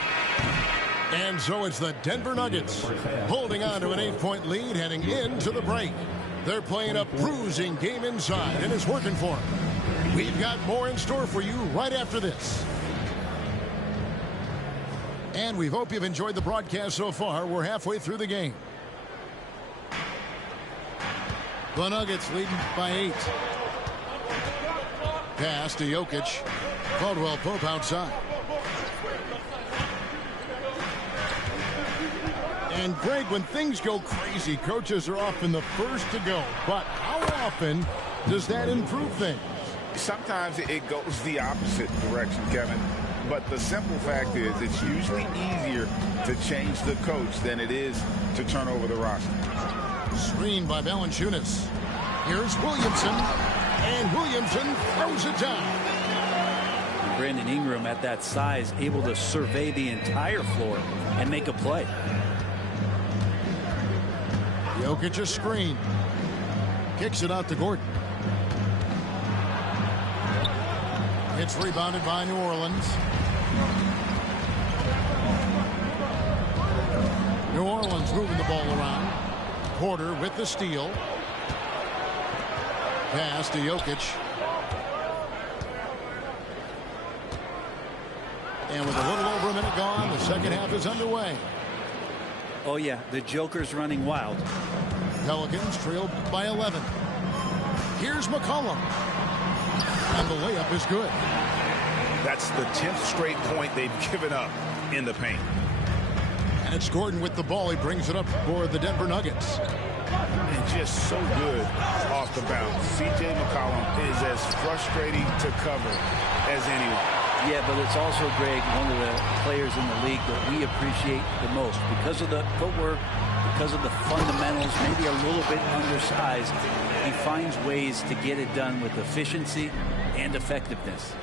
And so it's the Denver Nuggets holding on to an 8-point lead heading into the break. They're playing a bruising game inside, and it's working for them. We've got more in store for you right after this. And we hope you've enjoyed the broadcast so far. We're halfway through the game. The Nuggets leading by 8. Pass to Jokic. Caldwell Pope outside. And Greg, when things go crazy, coaches are often the first to go. But how often does that improve things? Sometimes it goes the opposite direction, Kevin. But the simple fact is it's usually easier to change the coach than it is to turn over the roster. Screen by Valanciunas. Here's Williamson. And Williamson throws it down. Brandon Ingram at that size able to survey the entire floor and make a play. Jokic a screen. Kicks it out to Gordon. It's rebounded by New Orleans. New Orleans moving the ball around. Porter with the steal. Pass to Jokic. And with a little over a minute gone, the second half is underway. Oh, yeah, the Joker's running wild. Pelicans trailed by 11. Here's McCollum. And the layup is good. That's the 10th straight point they've given up in the paint. And it's Gordon with the ball. He brings it up for the Denver Nuggets. And just so good off the bounce. C.J. McCollum is as frustrating to cover as anyone. Yeah, but it's also, Greg, one of the players in the league that we appreciate the most because of the footwork, because of the fundamentals, maybe a little bit undersized. He finds ways to get it done with efficiency and effectiveness.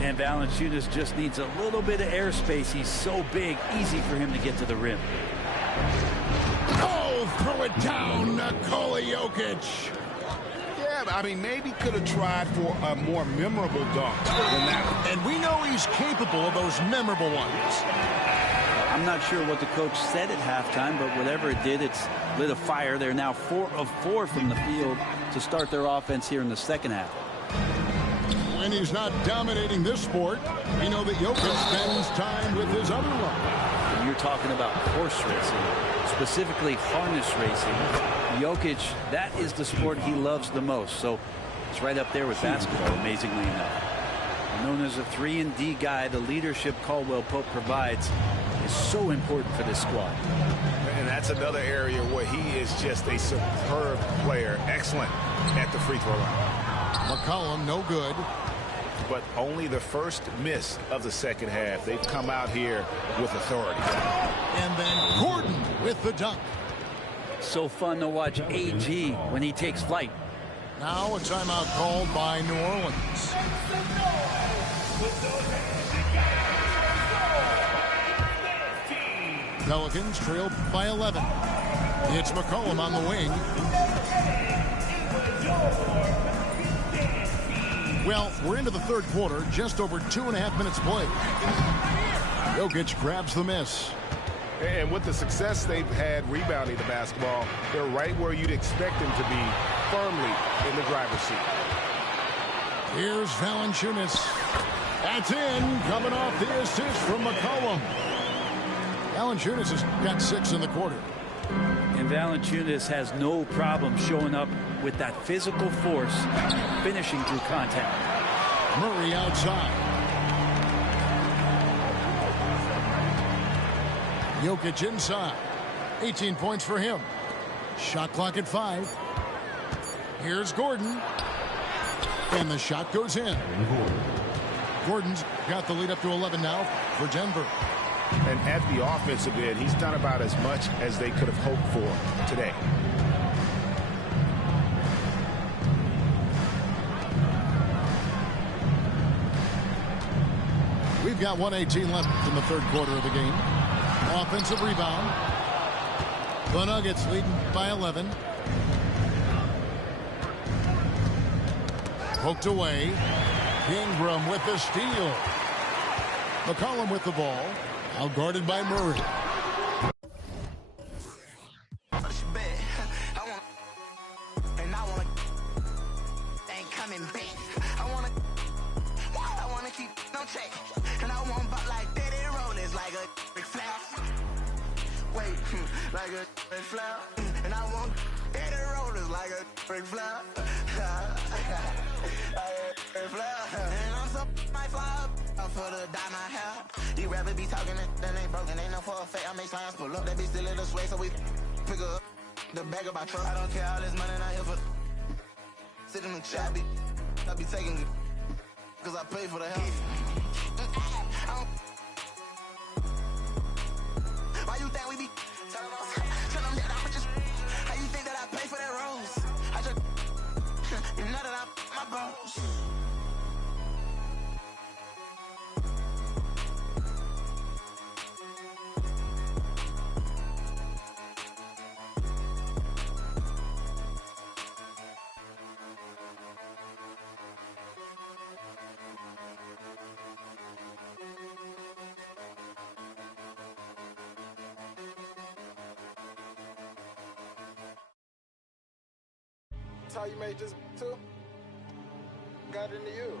And Valanciunas just needs a little bit of airspace. He's so big, easy for him to get to the rim. Oh, throw it down, Nikola Jokic. Yeah, I mean, maybe could have tried for a more memorable dunk than that. And we know he's capable of those memorable ones. I'm not sure what the coach said at halftime, but whatever it did, it's lit a fire. They're now 4 of 4 from the field to start their offense here in the second half. When he's not dominating this sport, we know that Jokic spends time with his other love. When you're talking about horse racing, specifically harness racing, Jokic, that is the sport he loves the most. So it's right up there with basketball, amazingly enough. Known as a 3-and-D guy, the leadership Caldwell Pope provides is so important for this squad. And that's another area where he is just a superb player. Excellent at the free throw line. McCollum, no good. But only the first miss of the second half. They've come out here with authority. And then Gordon with the dunk. So fun to watch AG when he takes flight. Now a timeout called by New Orleans. Pelicans trail by 11. It's McCollum on the wing. Well, we're into the third quarter, just over 2.5 minutes played. Jokic grabs the miss. And with the success they've had rebounding the basketball, they're right where you'd expect them to be, firmly in the driver's seat. Here's Valanciunas. That's in, coming off the assist from McCollum. Valanciunas has got 6 in the quarter. And Valanciunas has no problem showing up with that physical force, finishing through contact. Murray outside. Jokic inside. 18 points for him. Shot clock at 5. Here's Gordon. And the shot goes in. Gordon's got the lead up to 11 now for Denver. And at the offensive end, he's done about as much as they could have hoped for today. We've got 1:18 left in the third quarter of the game. Offensive rebound. The Nuggets leading by 11. Poked away. Ingram with the steal. McCollum with the ball. Out guarded by Murray. Like a big flower, and I want Eddie rollers like a big flower. And I'm so my fly up for the dye my hair. These rappers be talking and they broken, ain't no for a fake. I make slimes pull up, that bitch still in the sway, so we pick up the bag of my truck. I don't care all this money not here for sit in the chat, I be taking it, cause I pay for the help. Why you think we be tell them that I'm just how you think that I pay for that rose? I just you know that I'm my bros. That's how you made this too? Got into you.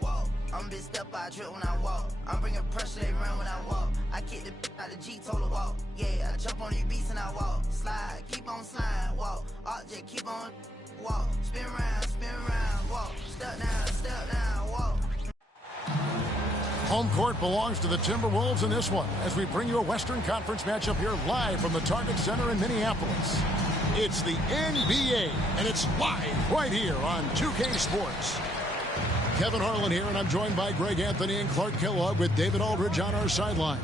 Whoa, I'm big step, I trip when I walk. I'm bringing pressure, they run when I walk. I kick the out the G, told her walk. Yeah, I jump on these beats and I walk. Slide, keep on sliding, walk. All walk, just keep on walk. Spin around, walk. Step down, walk. Home court belongs to the Timberwolves in this one as we bring you a Western Conference matchup here live from the Target Center in Minneapolis. It's the NBA, and it's live right here on 2K Sports. Kevin Harlan here, and I'm joined by Greg Anthony and Clark Kellogg with David Aldridge on our sideline.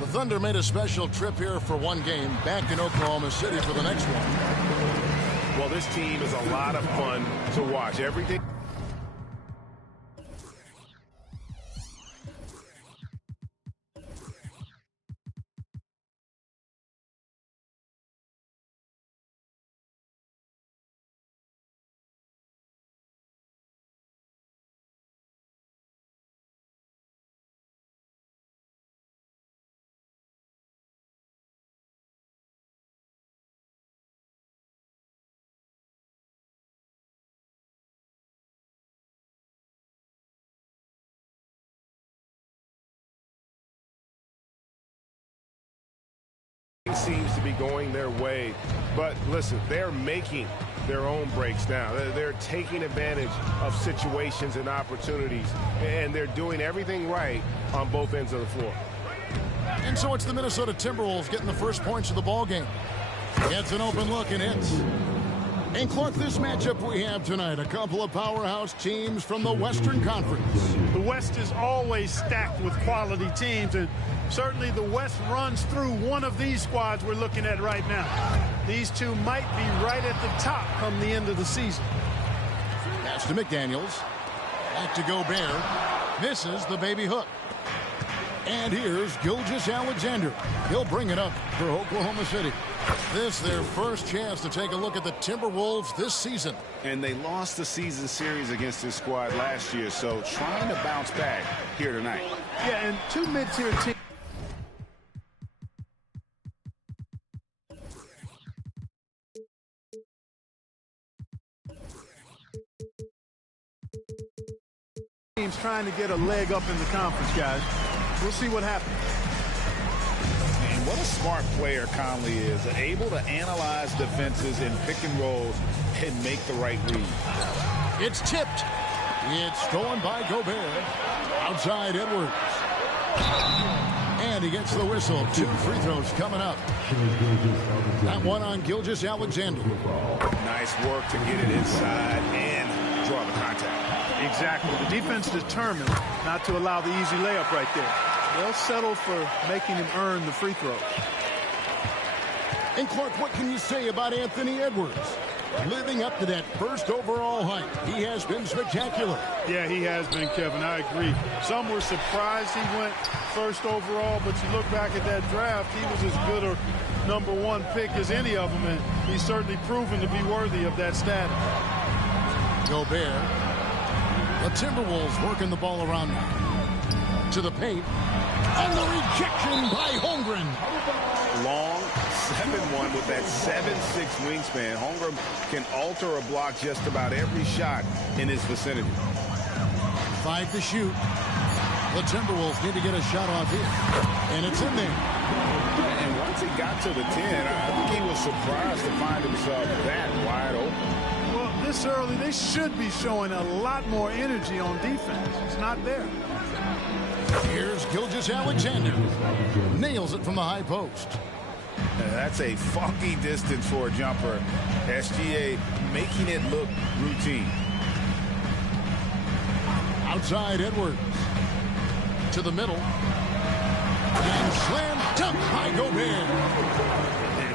The Thunder made a special trip here for one game, back in Oklahoma City for the next one. Well, this team is a lot of fun to watch. Everything. Seems to be going their way, but listen, they're making their own breaks now. They're taking advantage of situations and opportunities, and they're doing everything right on both ends of the floor. And so it's the Minnesota Timberwolves getting the first points of the ball game. Gets an open look and hits. And Clark, this matchup we have tonight, a couple of powerhouse teams from the Western Conference. The West is always stacked with quality teams, and certainly the West runs through one of these squads we're looking at right now. These two might be right at the top come the end of the season. Pass to McDaniels. Back to Gobert. Misses the baby hook. And here's Gilgeous-Alexander. He'll bring it up for Oklahoma City. This their first chance to take a look at the Timberwolves this season. And they lost the season series against this squad last year, so trying to bounce back here tonight. Yeah, and two mid-tier teams. Teams trying to get a leg up in the conference, guys. We'll see what happens. Man, what a smart player Conley is. Able to analyze defenses in pick and rolls and make the right read. It's tipped. It's stolen by Gobert. Outside Edwards. And he gets the whistle. 2 free throws coming up. That one on Gilgeous-Alexander. Nice work to get it inside and draw the contact. Exactly. The defense determined not to allow the easy layup right there. They'll settle for making him earn the free throw. And Clark, what can you say about Anthony Edwards? Living up to that first overall hype. He has been spectacular. Yeah, he has been, Kevin. I agree. Some were surprised he went first overall, but you look back at that draft, he was as good a #1 pick as any of them, and he's certainly proven to be worthy of that status. Gobert. The Timberwolves working the ball around now. To the paint. And the rejection by Holmgren. Long 7-1 with that 7'6" wingspan. Holmgren can alter a block just about every shot in his vicinity. 5 to shoot. The Timberwolves need to get a shot off here. And it's in there. And once he got to the 10, I think he was surprised to find himself that wide open. This early, they should be showing a lot more energy on defense. It's not there. Here's Gilgeous-Alexander. Nails it from the high post. That's a funky distance for a jumper. SGA making it look routine. Outside Edwards. To the middle. And slam dunk by Gobert.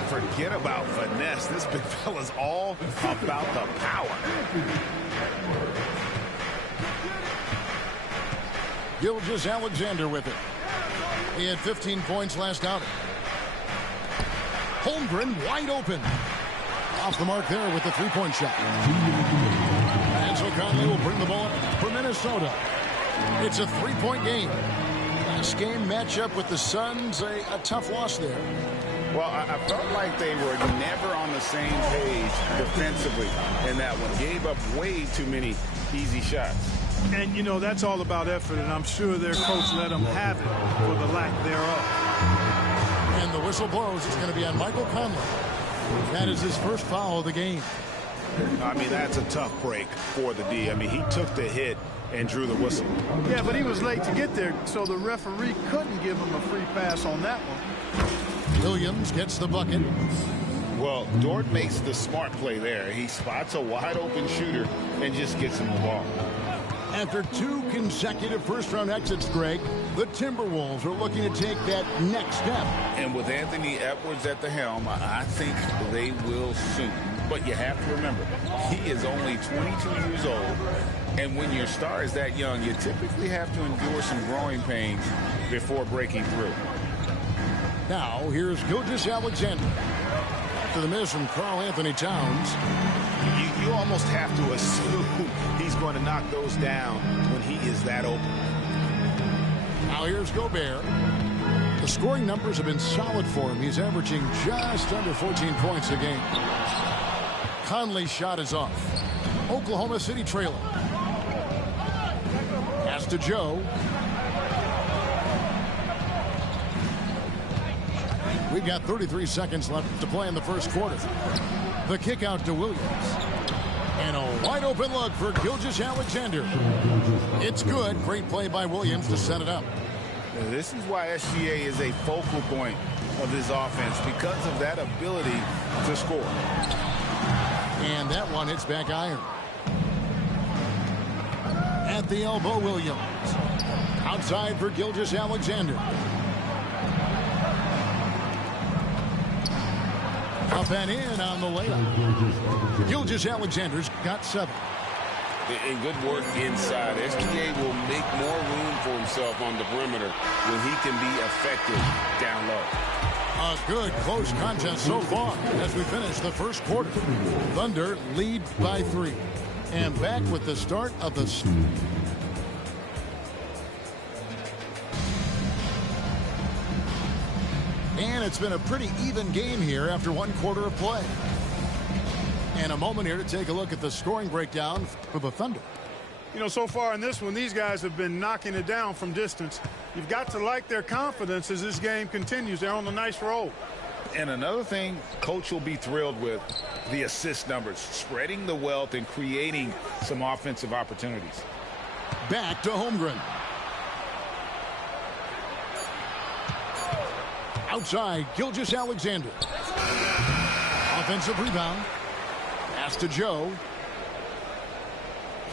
Forget about finesse. This big fella's all about the power. Gilgeous-Alexander with it. He had 15 points last outing. Holmgren wide open. Off the mark there with the three-point shot. And so Conley will bring the ball up for Minnesota. It's a three-point game. Last game matchup with the Suns, a tough loss there. Well, I felt like they were never on the same page defensively in that one. Gave up way too many easy shots. And, you know, that's all about effort, and I'm sure their coach let them have it for the lack thereof. And the whistle blows. It's going to be on Michael Conley. That is his first foul of the game. I mean, that's a tough break for the D. I mean, he took the hit and drew the whistle. Yeah, but he was late to get there, so the referee couldn't give him a free pass on that one. Williams gets the bucket. Well, Dort makes the smart play there. He spots a wide open shooter and just gets him the ball. After 2 consecutive first-round exits, Greg, the Timberwolves are looking to take that next step. And with Anthony Edwards at the helm, I think they will soon. But you have to remember, he is only 22 years old. And when your star is that young, you typically have to endure some growing pains before breaking through. Now, here's Gilgeous-Alexander. After the miss from Karl Anthony Towns. You almost have to assume he's going to knock those down when he is that open. Now here's Gobert. The scoring numbers have been solid for him. He's averaging just under 14 points a game. Conley's shot is off. Oklahoma City trailing. Pass to Joe. We've got 33 seconds left to play in the first quarter. The kick out to Williams. And a wide open look for Gilgeous-Alexander. It's good. Great play by Williams to set it up. This is why SGA is a focal point of this offense, because of that ability to score. And that one hits back iron. At the elbow, Williams. Outside for Gilgeous-Alexander. Up and in on the layup. Gilgeous-Alexander's got 7. And good work inside. SGA will make more room for himself on the perimeter when he can be effective down low. A good close contest so far as we finish the first quarter. Thunder lead by 3. And back with the start of the... And it's been a pretty even game here after 1 quarter of play. And a moment here to take a look at the scoring breakdown for the Thunder. You know, so far in this one, these guys have been knocking it down from distance. You've got to like their confidence as this game continues. They're on a nice roll. And another thing Coach will be thrilled with, the assist numbers, spreading the wealth and creating some offensive opportunities. Back to Holmgren. Outside, Gilgeous-Alexander. Offensive rebound. Pass to Joe.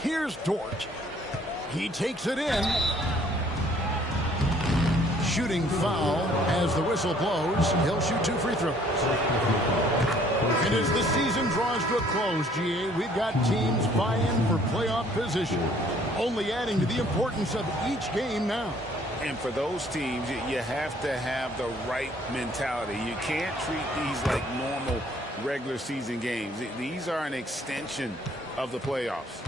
Here's Dort. He takes it in. Shooting foul as the whistle blows. He'll shoot 2 free throws. And as the season draws to a close, GA, we've got teams vying for playoff position, only adding to the importance of each game now. And for those teams, you have to have the right mentality. You can't treat these like normal regular season games. These are an extension of the playoffs.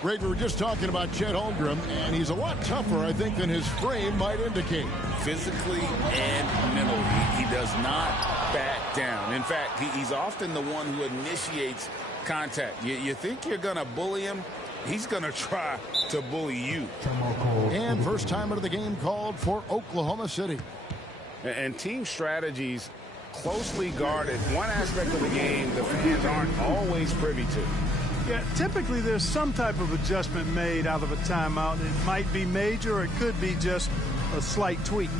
Greg, we were just talking about Chet Holmgren, and he's a lot tougher, I think, than his frame might indicate. Physically and mentally, he does not back down. In fact, he's often the one who initiates contact. You think you're going to bully him? He's going to try to bully you. And first time out of the game called for Oklahoma City. And team strategies closely guarded. One aspect of the game the fans aren't always privy to. Yeah, typically there's some type of adjustment made out of a timeout. It might be major, or it could be just a slight tweak.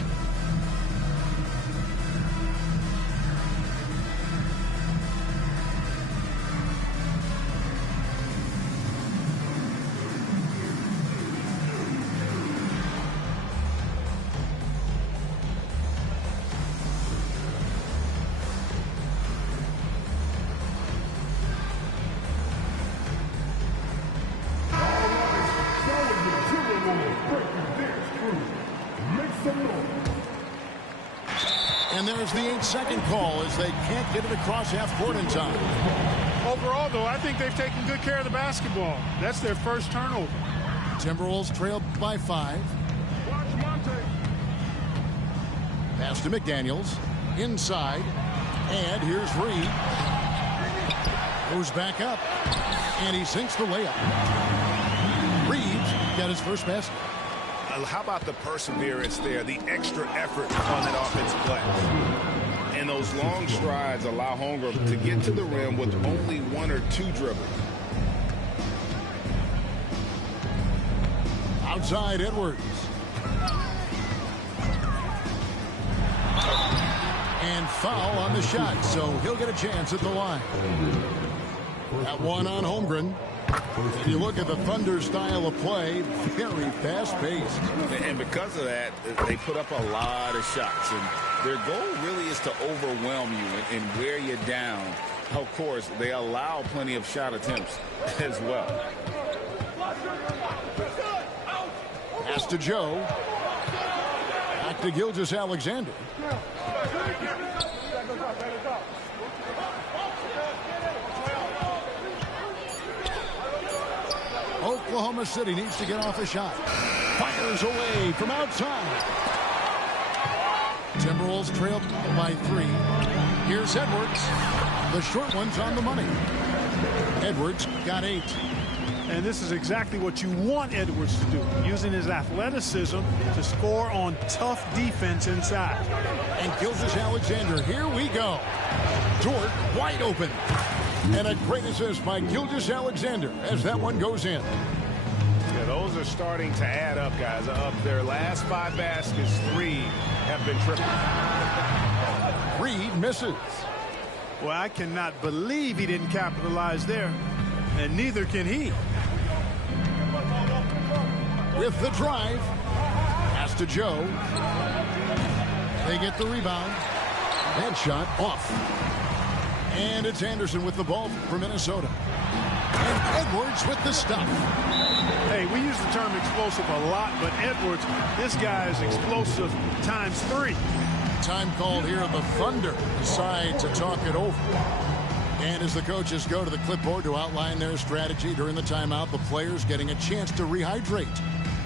And there's the 8-second call as they can't get it across half court in time. Overall, though, I think they've taken good care of the basketball. That's their first turnover. Timberwolves trailed by 5. Pass to McDaniels. Inside. And here's Reed. Goes back up. And he sinks the layup. Reeves got his first basket. How about the perseverance there, the extra effort on that offensive play? And those long strides allow Holmgren to get to the rim with only 1 or 2 dribbles. Outside Edwards. And foul on the shot, so he'll get a chance at the line. That one on Holmgren. If you look at the Thunder style of play, very fast-paced. And because of that, they put up a lot of shots. And their goal really is to overwhelm you and wear you down. Of course, they allow plenty of shot attempts as well. Pass to Joe. Back to Gilgeous-Alexander. Oklahoma City needs to get off a shot. Fires away from outside. Timberwolves trail by 3. Here's Edwards. The short one's on the money. Edwards got 8. And this is exactly what you want Edwards to do, using his athleticism to score on tough defense inside. And Gilgeous-Alexander, here we go. Dort wide open. And a great assist by Gilgeous-Alexander as that one goes in. Yeah, those are starting to add up, guys. Of their last 5 baskets, 3 have been triple. Reed misses. Well, I cannot believe he didn't capitalize there, and neither can he. With the drive, pass to Joe. They get the rebound. That shot off. And it's Anderson with the ball for Minnesota. And Edwards with the stop. Hey, we use the term explosive a lot, but Edwards, this guy is explosive times 3. Time called here. The Thunder decide to talk it over. And as the coaches go to the clipboard to outline their strategy during the timeout, the players getting a chance to rehydrate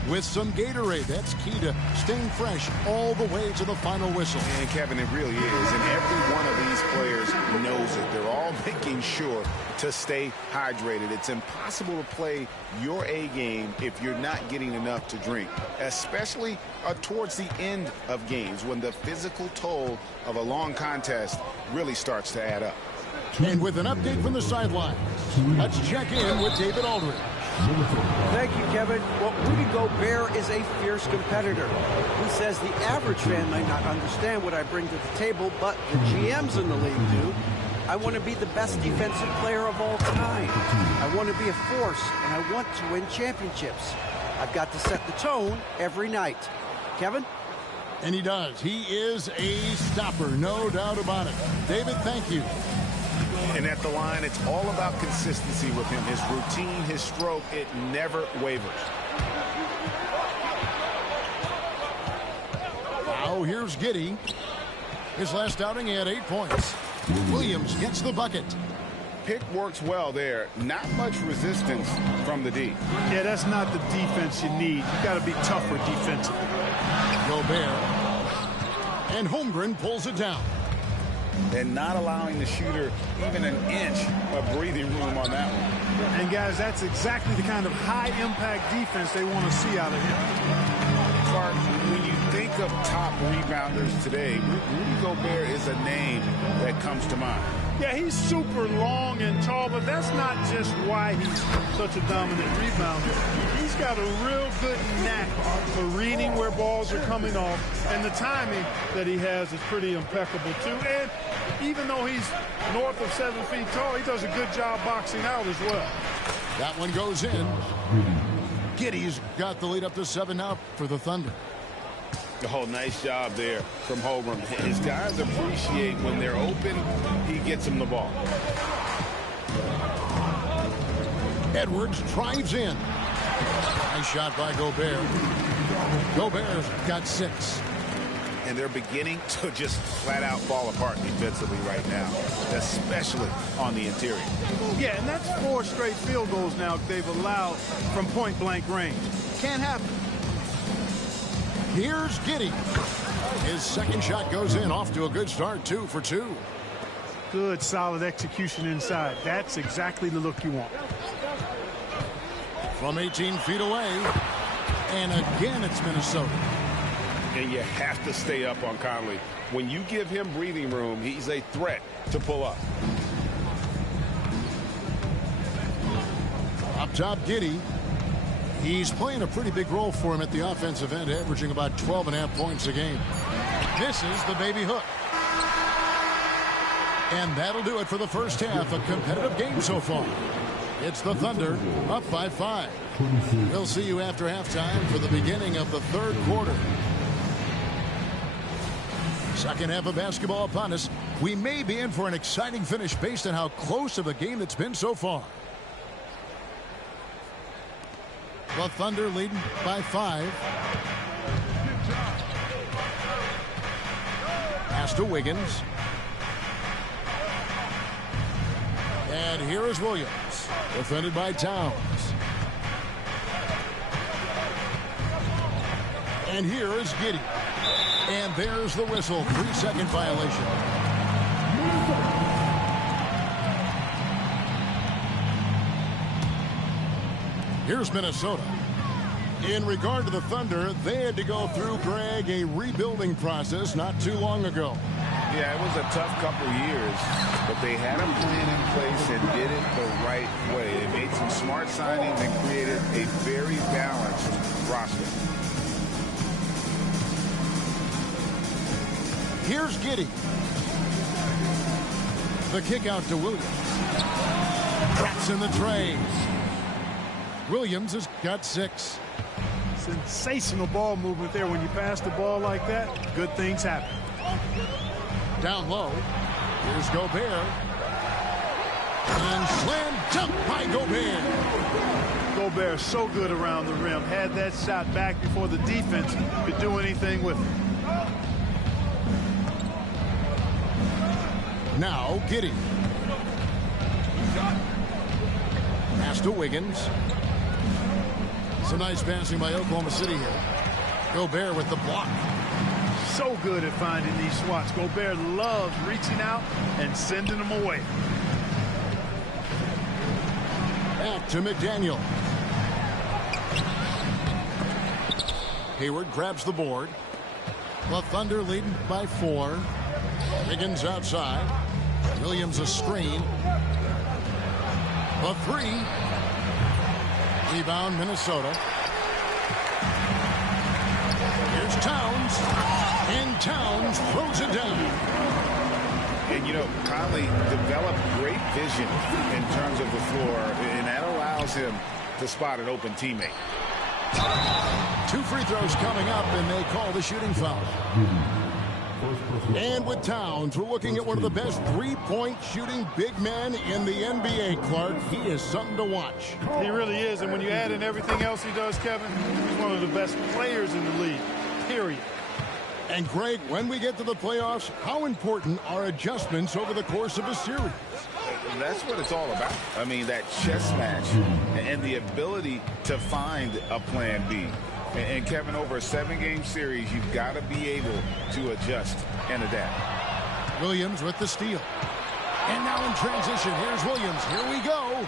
with some Gatorade. That's key to staying fresh all the way to the final whistle. And Kevin, it really is. And every one of these players knows it. They're all making sure to stay hydrated. It's impossible to play your A game if you're not getting enough to drink, especially towards the end of games when the physical toll of a long contest really starts to add up. And with an update from the sideline, let's check in with David Aldridge. Thank you, Kevin. Well, Rudy Gobert is a fierce competitor. He says the average fan might not understand what I bring to the table, but the GMs in the league do. I want to be the best defensive player of all time. I want to be a force, and I want to win championships. I've got to set the tone every night. Kevin? And he does. He is a stopper, no doubt about it. David, thank you. And at the line, it's all about consistency with him. His routine, his stroke, it never wavers. Now here's Giddey. His last outing, he had 8 points. Williams gets the bucket. Pick works well there. Not much resistance from the D. Yeah, that's not the defense you need. You got to be tougher defensively. Gobert. And Holmgren pulls it down. And not allowing the shooter even an inch of breathing room on that one. And, guys, that's exactly the kind of high-impact defense they want to see out of him. Clark, when you think of top rebounders today, Rudy Gobert is a name that comes to mind. Yeah, he's super long and tall, but that's not just why he's such a dominant rebounder. He's got a real good knack for reading where balls are coming off, and the timing that he has is pretty impeccable, too. And even though he's north of 7 feet tall, he does a good job boxing out as well. That one goes in. Giddey's got the lead up to 7 now for the Thunder. Oh, nice job there from Holmgren. His guys appreciate when they're open, he gets them the ball. Edwards drives in. Nice shot by Gobert. Gobert's got 6. And they're beginning to just flat out fall apart defensively right now, especially on the interior. Yeah, and that's 4 straight field goals now they've allowed from point-blank range. Can't happen. Here's Giddey. His second shot goes in, off to a good start, 2 for 2. Good, solid execution inside. That's exactly the look you want. From 18 feet away. And again, it's Minnesota. and you have to stay up on Conley. When you give him breathing room, he's a threat to pull up. Up top, Giddey. He's playing a pretty big role for him at the offensive end, averaging about 12.5 points a game. Misses the baby hook. And that'll do it for the first half. A competitive game so far. It's the Thunder up by 5. We'll see you after halftime for the beginning of the third quarter. Second half of basketball upon us. We may be in for an exciting finish based on how close of a game it's been so far. The Thunder leading by 5. Pass to Wiggins. And here is Williams. Defended by Towns. And here is Giddey. And there's the whistle. 3-second violation. Here's Minnesota. In regard to the Thunder, they had to go through, Greg, a rebuilding process not too long ago. Yeah, it was a tough couple years, but they had a plan in place and did it the right way. They made some smart signings and created a very balanced roster. Here's Giddey. The kick out to Williams. Traps in the trays. Williams has got 6. Sensational ball movement there. When you pass the ball like that, good things happen. Down low. Here's Gobert. And slam dunk by Gobert. Gobert so good around the rim. Had that shot back before the defense could do anything with it. Now Giddey. Pass to Wiggins. Some nice passing by Oklahoma City here. Gobert with the block. So good at finding these swats. Gobert loves reaching out and sending them away. Back to McDaniel. Hayward grabs the board. The Thunder leading by 4. Wiggins outside. Williams a screen. The 3. Rebound Minnesota. Here's Towns. And Towns throws it down. And, you know, Conley developed great vision in terms of the floor, and that allows him to spot an open teammate. 2 free throws coming up, and they call the shooting foul. And with Towns, we're looking at one of the best three-point shooting big men in the NBA, Clark. He is something to watch. He really is, and when you add in everything else he does, Kevin, he's one of the best players in the league, period. And, Greg, when we get to the playoffs, how important are adjustments over the course of a series? That's what it's all about. I mean, that chess match and the ability to find a plan B. And Kevin, over a 7-game series, you've got to be able to adjust and adapt. Williams with the steal. And now in transition, here's Williams. Here we go.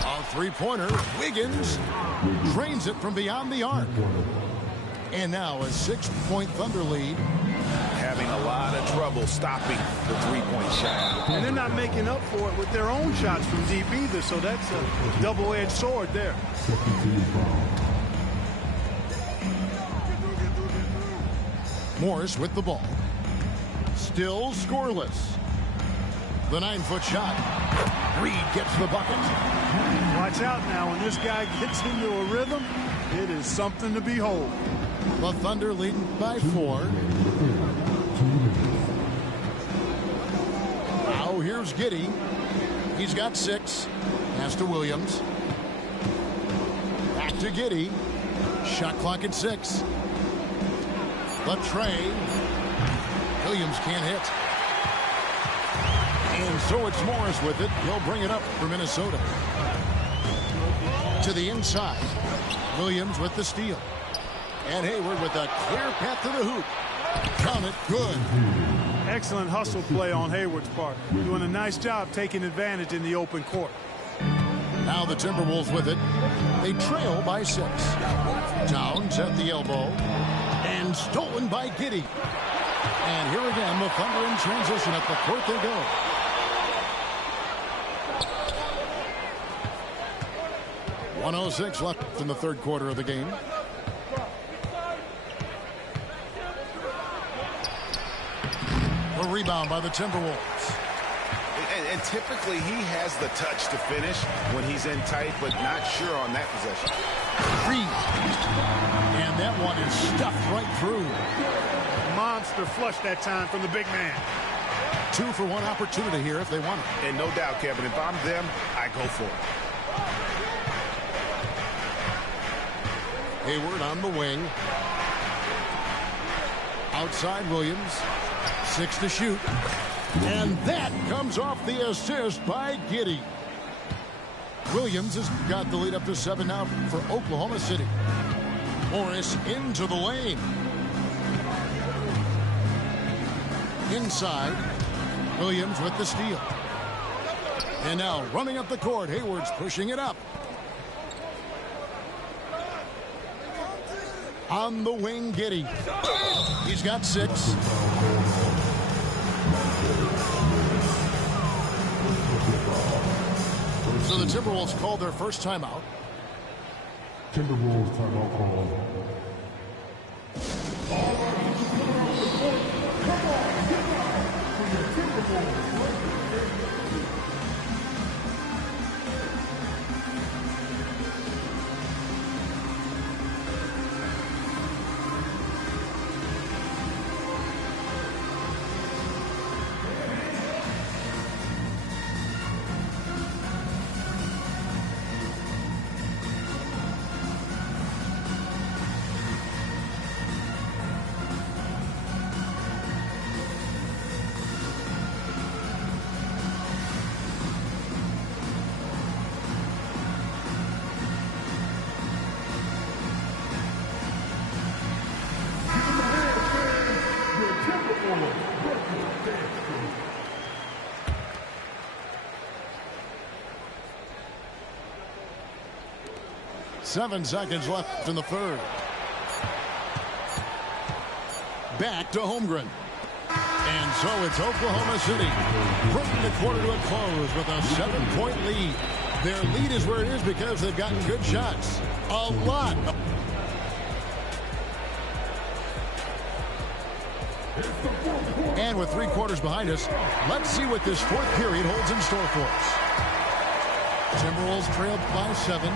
A three-pointer. Wiggins drains it from beyond the arc. And now a 6-point Thunder lead. Having a lot of trouble stopping the three-point shot. And they're not making up for it with their own shots from deep either, so that's a double-edged sword there. Morris with the ball. Still scoreless. The 9-foot shot. Reed gets the bucket. Watch out now. When this guy gets into a rhythm, it is something to behold. The Thunder leading by 4. Now here's Giddey. He's got 6. Pass to Williams. Back to Giddey. Shot clock at 6. The tray. Williams can't hit. And so it's Morris with it. He'll bring it up for Minnesota. To the inside. Williams with the steal. And Hayward with a clear path to the hoop. Count it. Good. Excellent hustle play on Hayward's part. Doing a nice job taking advantage in the open court. Now the Timberwolves with it. They trail by 6. Towns at the elbow. And and stolen by Giddey. And here again, the Thunder in transition. At the court they go. .106 left in the third quarter of the game. The rebound by the Timberwolves. And typically he has the touch to finish when he's in tight, but not sure on that possession. Three. And that one is stuffed right through. Monster flush that time from the big man. 2-for-1 opportunity here if they want it. And no doubt, Kevin, if I'm them, I go for it. Hayward on the wing. Outside Williams. 6 to shoot. And that comes off the assist by Giddey. Williams has got the lead up to 7 now for Oklahoma City. Morris into the lane. Inside. Williams with the steal. And now running up the court. Hayward's pushing it up. On the wing, Giddey. He's got 6. So the Timberwolves called their first timeout. Timberwolves timeout call. Seven seconds left in the third. Back to Holmgren. And so it's Oklahoma City bringing the quarter to a close with a 7-point lead. Their lead is where it is because they've gotten good shots. A lot. And with 3 quarters behind us, let's see what this fourth period holds in store for us. Timberwolves trailed by 7.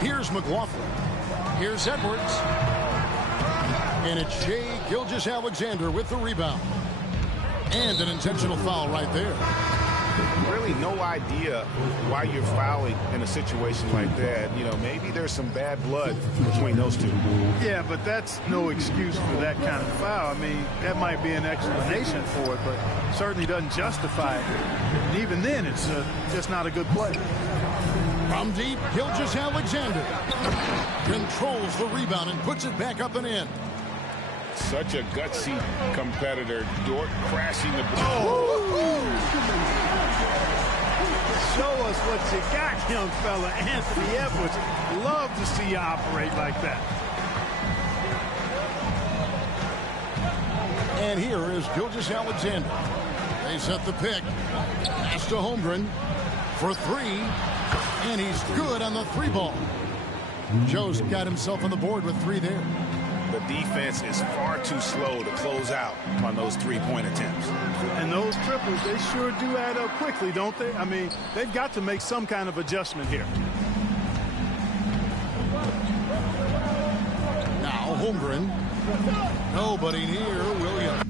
Here's McLaughlin. Here's Edwards. And it's Shai Gilgeous-Alexander with the rebound. And an intentional foul right there. Really no idea why you're fouling in a situation like that. You know, maybe there's some bad blood between those two. Yeah, but that's no excuse for that kind of foul. I mean, that might be an explanation for it, but certainly doesn't justify it. And even then, it's just not a good play. From deep, Gilgeous-Alexander controls the rebound and puts it back up and in. Such a gutsy competitor. Dort crashing the ball. Oh. Show us what you got, young fella. Anthony Edwards. Love to see you operate like that. And here is Gilgeous-Alexander. They set the pick. Pass to Holmgren for 3. And he's good on the 3 ball. Joe's got himself on the board with 3 there. The defense is far too slow to close out on those 3-point attempts. And those triples, they sure do add up quickly, don't they? I mean, they've got to make some kind of adjustment here. Now Holmgren. Nobody near Williams.